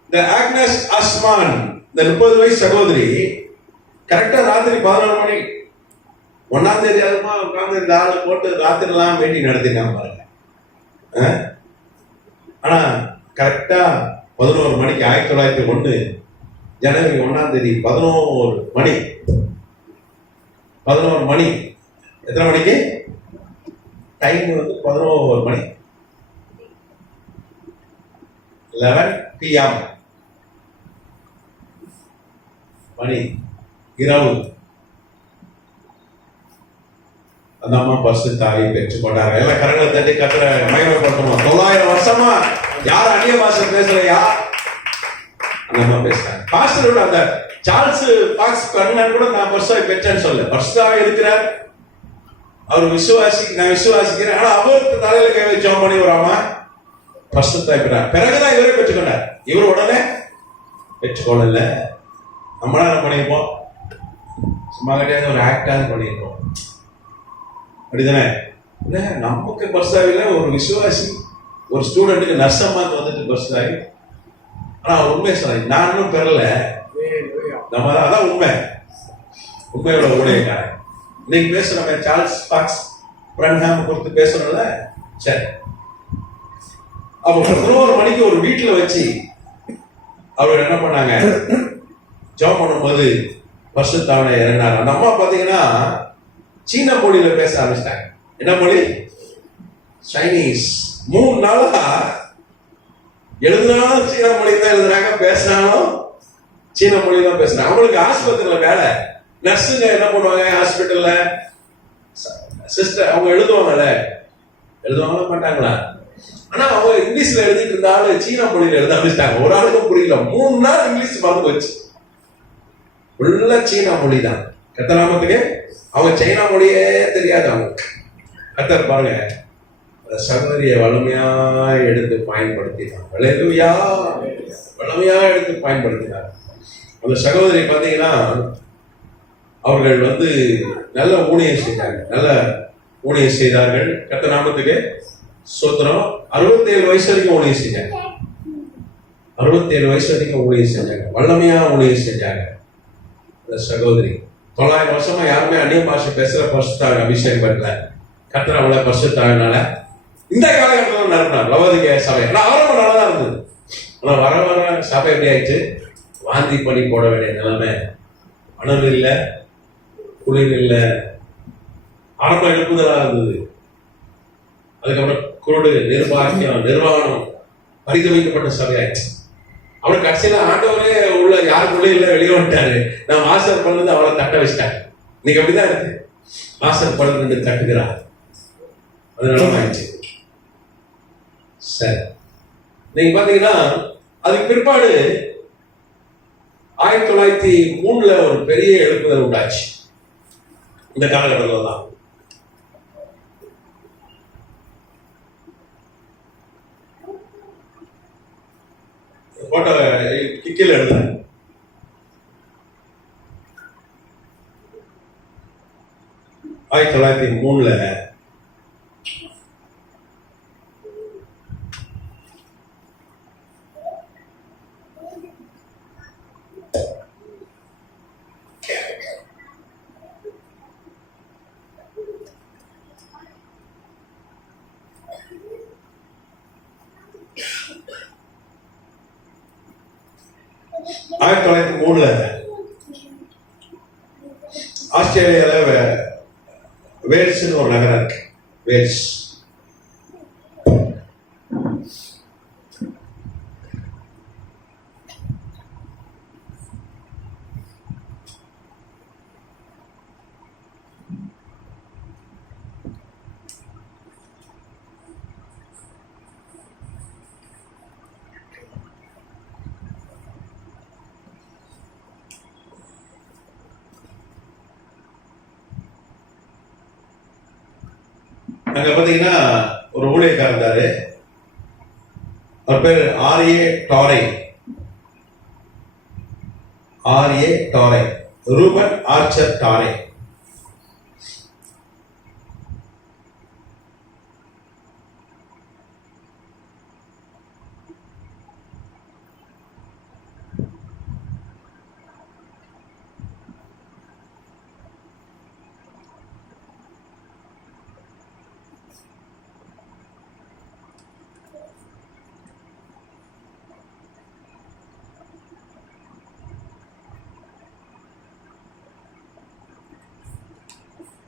இந்த ஆக்னஸ் ஆஸ்மான், இந்த 30 வயசு சகோதரி கரெக்டா ராத்திரி 11 மணி 1ஆம் தேதி அதுமா உட்கார்ந்து இந்த ஆளு போட்டு ராத்திரி எல்லாம் மீட்டிங் நடத்திருக்காங்க பாருங்க. ஆனா கரெக்டா 11 மணிக்கு 1901 ஜனவரி 1ஆம் தேதி 11 மணி எத்தனை மணிக்கு? டைம் வந்து 11 மணி, 11 PM மணி, இரவு. அந்த அம்மா பரிசுத்தாவை பெற்றுக் கொண்டார்கள். எல்லாம் கரங்களை தட்டி கர்த்தரை மகிமைப்படுத்தணும். 900 வருஷமா யார் அந்நிய பாஷை பேசலையா? அந்த அம்மா பேசுறாங்க. பாஸ்டரோட அந்த சார்ல்ஸ் பாக்ஸ் கர்னான் கூட நான் பரிசுத்தாவை பெற்றேன்னு சொல்ல, பரிசுத்தாவை இருக்கிறார், அவர் நான் விசுவாசிக்கிறேன். ஆனா அவருக்கு தலையில கை வச்சு ஜெபம் பண்ணி வராம பரிசுத்தாவை பெற்றார். பிறகுதான் இவரே பெற்றுக்கொண்டார். இவர் உடனே பெற்றுக்கொள்ளல. நம்மளா என்ன பண்ணிருப்போம்? சும்மா கிடையாது, ஒரு ஆக்டாக பண்ணிருப்போம். அப்படிதானே? நமக்கு பரிசுத்தாவில ஒரு விசுவாசி ஒரு ஸ்டூடெண்ட்டுக்கு நர்சம்மா வந்துட்டு பரிசுத்தாவி. ஆனா உண்மை சொன்ன நான் இன்னும் பெறல. நம்ம அதான் உண்மை, உண்மையோட ஊழியக்காரன். இன்னைக்கு பேசுறோம் சார்ல்ஸ் பாக்ஸ் பிரன்ஹாம் குறித்து பேசுறோம்ல. சரி, அப்ப 11 மணிக்கு ஒரு வீட்டுல வச்சு அவர் என்ன பண்ணாங்க? ஜெபம் பண்ணும்போது பரிசுத்தாவில இறங்கினார். அந்த அம்மா பாத்தீங்கன்னா சீன மொழியில பேச ஆரம்பிச்சிட்டாங்க. என்ன மொழி? சைனீஸ். 3 நாளா எழுதினாலும் சீன மொழி தான் எழுதுறாங்க, பேசினாலும் சீன மொழி தான் பேசுறாங்க. அவங்களுக்கு ஆஸ்பத்திரியில வேலை. நர்ஸுங்க என்ன பண்ணுவாங்க? ஹாஸ்பிட்டல்ல சிஸ்டர் அவங்க எழுதுவாங்கள மாட்டாங்களா? ஆனா அவங்க இங்கிலீஷ்ல எழுதிட்டு இருந்தாலும் சீன மொழியில எழுத ஆரம்பிச்சிட்டாங்க. ஒரு ஆளுக்கும் புரியல. 3 நாள் இங்கிலீஷ் மறந்து போச்சு. உள்ள சீனா மொழி தான். கத்தநாமத்துக்கு அவங்க சைனா மொழியே தெரியாது அவங்களுக்கு. கத்தர் பாருங்க, சகோதரியை வலிமையாய் எடுத்து பயன்படுத்தினார். வலிமையா எடுத்து பயன்படுத்தினார். அந்த சகோதரி பார்த்தீங்கன்னா அவர்கள் வந்து நல்ல ஊழியம் செய்தார்கள். கர்த்தர் நாமத்துக்கு ஸ்தோத்திரம். 67 வயசு வரைக்கும் ஊழியம் செஞ்சாங்க. 67 வயசு வரைக்கும் ஊழியம் செஞ்சாங்க. வல்லமையா ஊழியம் செஞ்சாங்க. அந்த சகோதரி 900 வருஷமா யாருமே அந்நிய பாஷை பேசுற பரிசுத்தாவின் அபிஷேகம் பண்ணல. கர்த்தர் அவளை பரிசுத்தாவினால இந்த காலகட்டத்தில் நடத்தினார். லவோதிகேய சபை ஆரம்பம் நல்லா தான் இருந்தது. ஆனா வர சபை எப்படி ஆயிடுச்சு? வாந்தி பண்ணி போட வேண்டிய நிலைமை. அனல் இல்லை, குளிர் இல்லை. ஆரம்பம் எழுப்புதலாக இருந்தது. அதுக்கப்புறம் குருடு, நிர்வாணம் பரிதவிக்கப்பட்ட சபை ஆயிடுச்சு. அவர் கடைசியில ஆண்டவரே உள்ள யாருக்குள்ளே இல்லை, வெளியே வந்துட்டாரு. நான் வாசல் பண்ணது அவளை தட்ட வச்சிட்டாங்க. இன்னைக்கு அப்படிதான் இருக்கு. வாசல் பண்ணு தட்டுகிறார். அதனால ஆயிடுச்சு. சரி, நீங்க பாத்தீங்கன்னா அதுக்கு பிற்பாடு 1903 ஒரு பெரிய எழுப்புதல் உண்டாச்சு. இந்த காலகட்டத்தில் தான் போட்டோ கிக்கில் எழுதுறேன். ஆயிரத்தி 1903 ஆஸ்திரேலியால வேல்ஸ்னு ஒரு நகரம் இருக்கு. வேல்ஸ். அங்க பாத்தீங்கன்னா ஒரு ஊழியக்காரர் இருந்தாரு. அவர் பேர் ஆர்ஏ டாரே, ரூபன் ஆர்ச்சர் டாரே.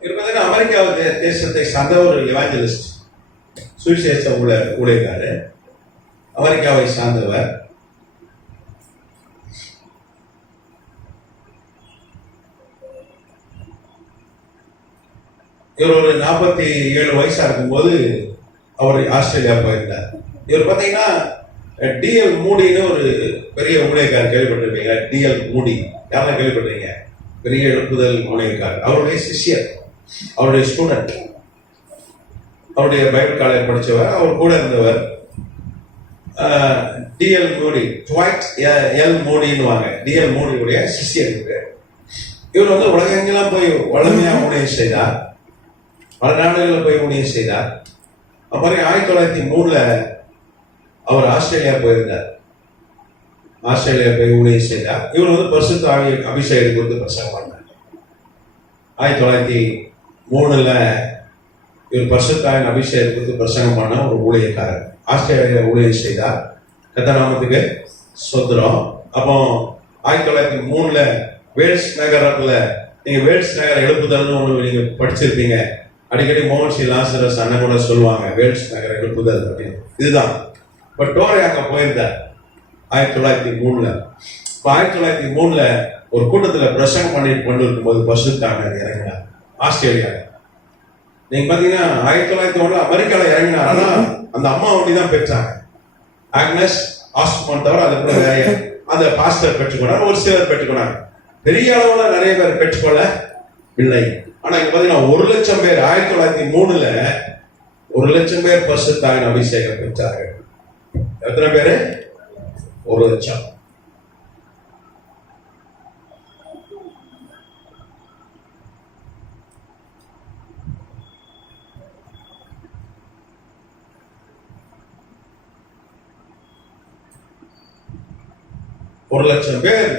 இவர் பார்த்தீங்கன்னா அமெரிக்கா தேசத்தை சார்ந்த ஒரு எவாஞ்சலிஸ்ட், சுவிசேஷ ஊழியக்காரர், அமெரிக்காவை சார்ந்தவர். இவர் ஒரு 47 வயசா இருக்கும்போது அவர் ஆஸ்திரேலியா போயிருந்தார். இவர் பார்த்தீங்கன்னா டிஎல் மூடின்னு ஒரு பெரிய ஊழியக்காரர், கேள்விப்பட்டிருப்பீங்க. டிஎல் மூடி யாரெல்லாம் கேள்விப்பட்டிருக்கீங்க? பெரிய எழுப்புதல் ஊழியக்காரர். அவருடைய சிஷ்யர், அவருடைய ஸ்டூடெண்ட், அவருடைய பைபிள் காலேஜ் படித்தவர், அவர் கூட இருந்தவர். டிஎல் மூடி, ட்வைட் எல் மூடின்னுவாங்க, டிஎல் மூடியுடைய சிஷ்யர் இருக்கு. இவர் வந்து உலகெங்கெல்லாம் போய் வலிமையா ஊழியம் செய்தார், பல நாடுகளில் போய் ஊழியம் செய்தார். அப்புறம் 1903 அவர் ஆஸ்திரேலியா போயிருந்தார். ஆஸ்திரேலியா போய் ஊழியம் செய்தார். இவர் வந்து பரிசுத்த ஆவி அபிஷேகம் கொடுத்து பிரசங்கம் பண்ணார். 1903 இவர் பரிசுத்த ஆவியின் அபிஷேகம் கொடுத்து பிரசங்கம் பண்ண ஒரு ஊழியக்காரர். ஆஸ்திரேலியா ஊழியம் செய்தார். கர்த்தர் நாமத்துக்கு ஸ்தோத்திரம். அப்போ 1903 வேல்ஸ் நகரத்துல, நீங்க வேல்ஸ் நகர எழுப்புதல்னு ஒன்று நீங்க படிச்சிருப்பீங்க. அடிக்கடி மோகன் சி லாசரஸ் அண்ணன் கூட சொல்லுவாங்க வேல்ஸ் நகர எழுப்புதல் அப்படின்னு. இதுதான். இப்போ டோரே அங்க போயிருந்தார் 1903. இப்போ 1903 ஒரு கூட்டத்தில் பிரசங்கம் பண்ணிட்டு கொண்டு இருக்கும்போது பரிசுத்த ஆவியானவர் இறங்கினார் ஆஸ்திரேலியாவில். நீங்க பாத்தீங்கன்னா 1901 அமெரிக்காவில் இறங்கினார். ஆனா அந்த அம்மா ஒண்டி தான் பெற்றாங்க, ஆக்னஸ் ஆஸ்ட்மான் தவிர. அது கூட வேற அந்த பாஸ்டர் பெற்றுக்கொண்டார், ஒரு சிலர் பெற்றுக்கொண்டாங்க. பெரிய அளவுல நிறைய பேர் பெற்றுக்கொள்ள இல்லை. ஆனா இங்க பாத்தீங்கன்னா 1,00,000 பேர் 1903 1,00,000 பேர் பரிசுத்த ஆவியின் அபிஷேகம் பெற்றார்கள். எத்தனை பேரு? 1,00,000. ஒரு 1,00,000 பேர்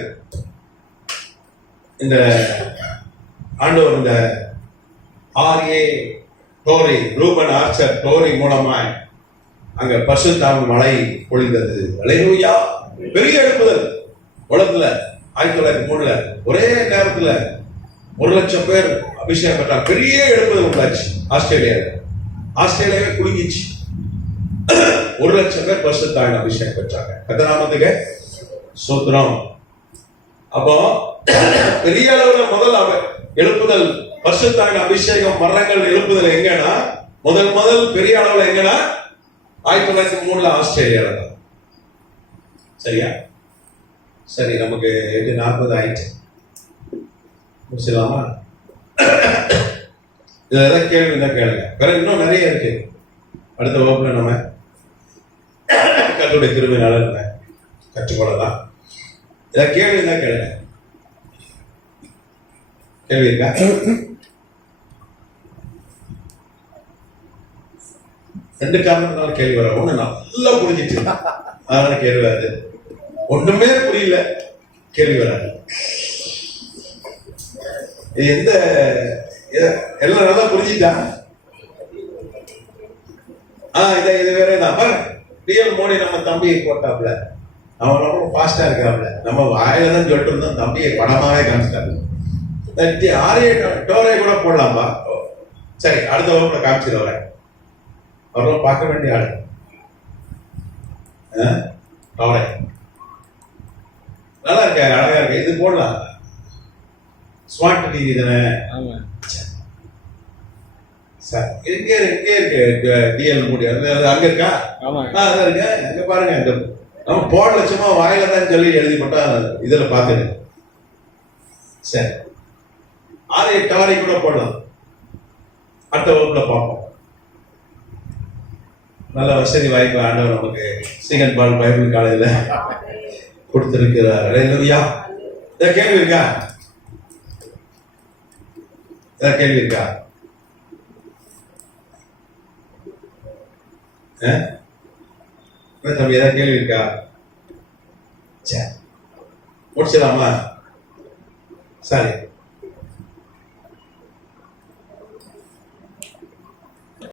இந்த ஆண்டவர் இந்த R A Torrey, Reuben Archer Torrey மூலமாய் அங்க பரிசுத்த ஆவியின் மழை பொழிந்தது. அல்லேலூயா. பெரிய எழுப்புதல் உலகத்துல 1903 ஒரே நேரத்துல 1,00,000 பேர் அபிஷேகம் பெற்றாங்க. பெரிய எழுப்புதல் உண்டாச்சு ஆஸ்திரேலியாவில். ஆஸ்திரேலியாவே குலுங்கிச்சு. 1,00,000 பேர் பரிசுத்த ஆவியின் அபிஷேகம் பெற்றாங்க. கர்த்தர் நாமத்துக்கு ஸ்தோத்திரம். அப்போ பெரிய அளவுல முதல் எழுப்புதல் பரிசுத்த ஆவியின் அபிஷேகம் மரணங்கள் எழுப்புதல் எங்கன்னா முதல் பெரிய அளவுல எங்கன்னா 1903 ஆஸ்திரேலியால தான். சரியா? சரி, நமக்கு 8:40 ஆயிடுச்சு. முடிச்சலாமா? இதுல ஏதாவது கேள்வி இருந்தா கேளுங்க. வேற இன்னும் நிறைய இருக்கு. அடுத்த வகுப்புல நம்ம கர்த்தருடைய கிருபையினால நம்ம கற்றுக்கொள்ளலாம். ஏதாவது கேள்வி இருந்தா கேளுங்க. கேள்வி இருக்கா? ரெண்டு காரணத்தினால கேள்வி வர. ஒண்ணு நல்லா புரிஞ்சிட்டு அதனால கேள்வி வராது. ஒண்ணுமே புரியல, கேள்வி வராது. எந்த எல்லாம் நல்லா புரிஞ்சுட்டா? இது வேற தான் பாருங்க. டிஎல் மோடி நம்ம தம்பியை போட்டாப்ல, அவன் ரொம்ப ஃபாஸ்டா இருக்காப்ல. நம்ம வாயில தான் சொல்லிட்டு இருந்தோம், தம்பியை படமாவே காமிச்சிட்டாங்க. ஆரிய டோரை கூட போடலாம்பா. சரி, அடுத்த வகுப்புல காமிச்சிட வரேன். அவரெல்லாம் பார்க்க வேண்டிய ஆளு. டோரை நல்லா இருக்க, அழகா இருக்க. இது போடலாம். ஸ்மார்ட் டிவி தானே? சார் எங்கே இருக்கு டிஎல் மூடி? அங்க இருக்கா? அதான் இருக்கு. அங்க பாருங்க. இந்த நம்ம போடல, சும்மா வாயில தான் சொல்லி எழுதி போட்டா இதுல பாத்துடு. சரி, ஆரிய டவரை கூட போடலாம். அடுத்த வகுப்புல பார்ப்போம். நல்ல வசதி வாய்ப்பு ஆண்டவர் நமக்கு சீகன் பால் பைபிள் காலேஜில் கொடுத்திருக்கிறார். அல்லேலூயா. ஏதாவது கேள்வி இருக்கா? ஏதாவது கேள்வி இருக்கா? தம்பி ஏதாவது கேள்வி இருக்கா? சரி, முடிச்சிடலாமா? சரி.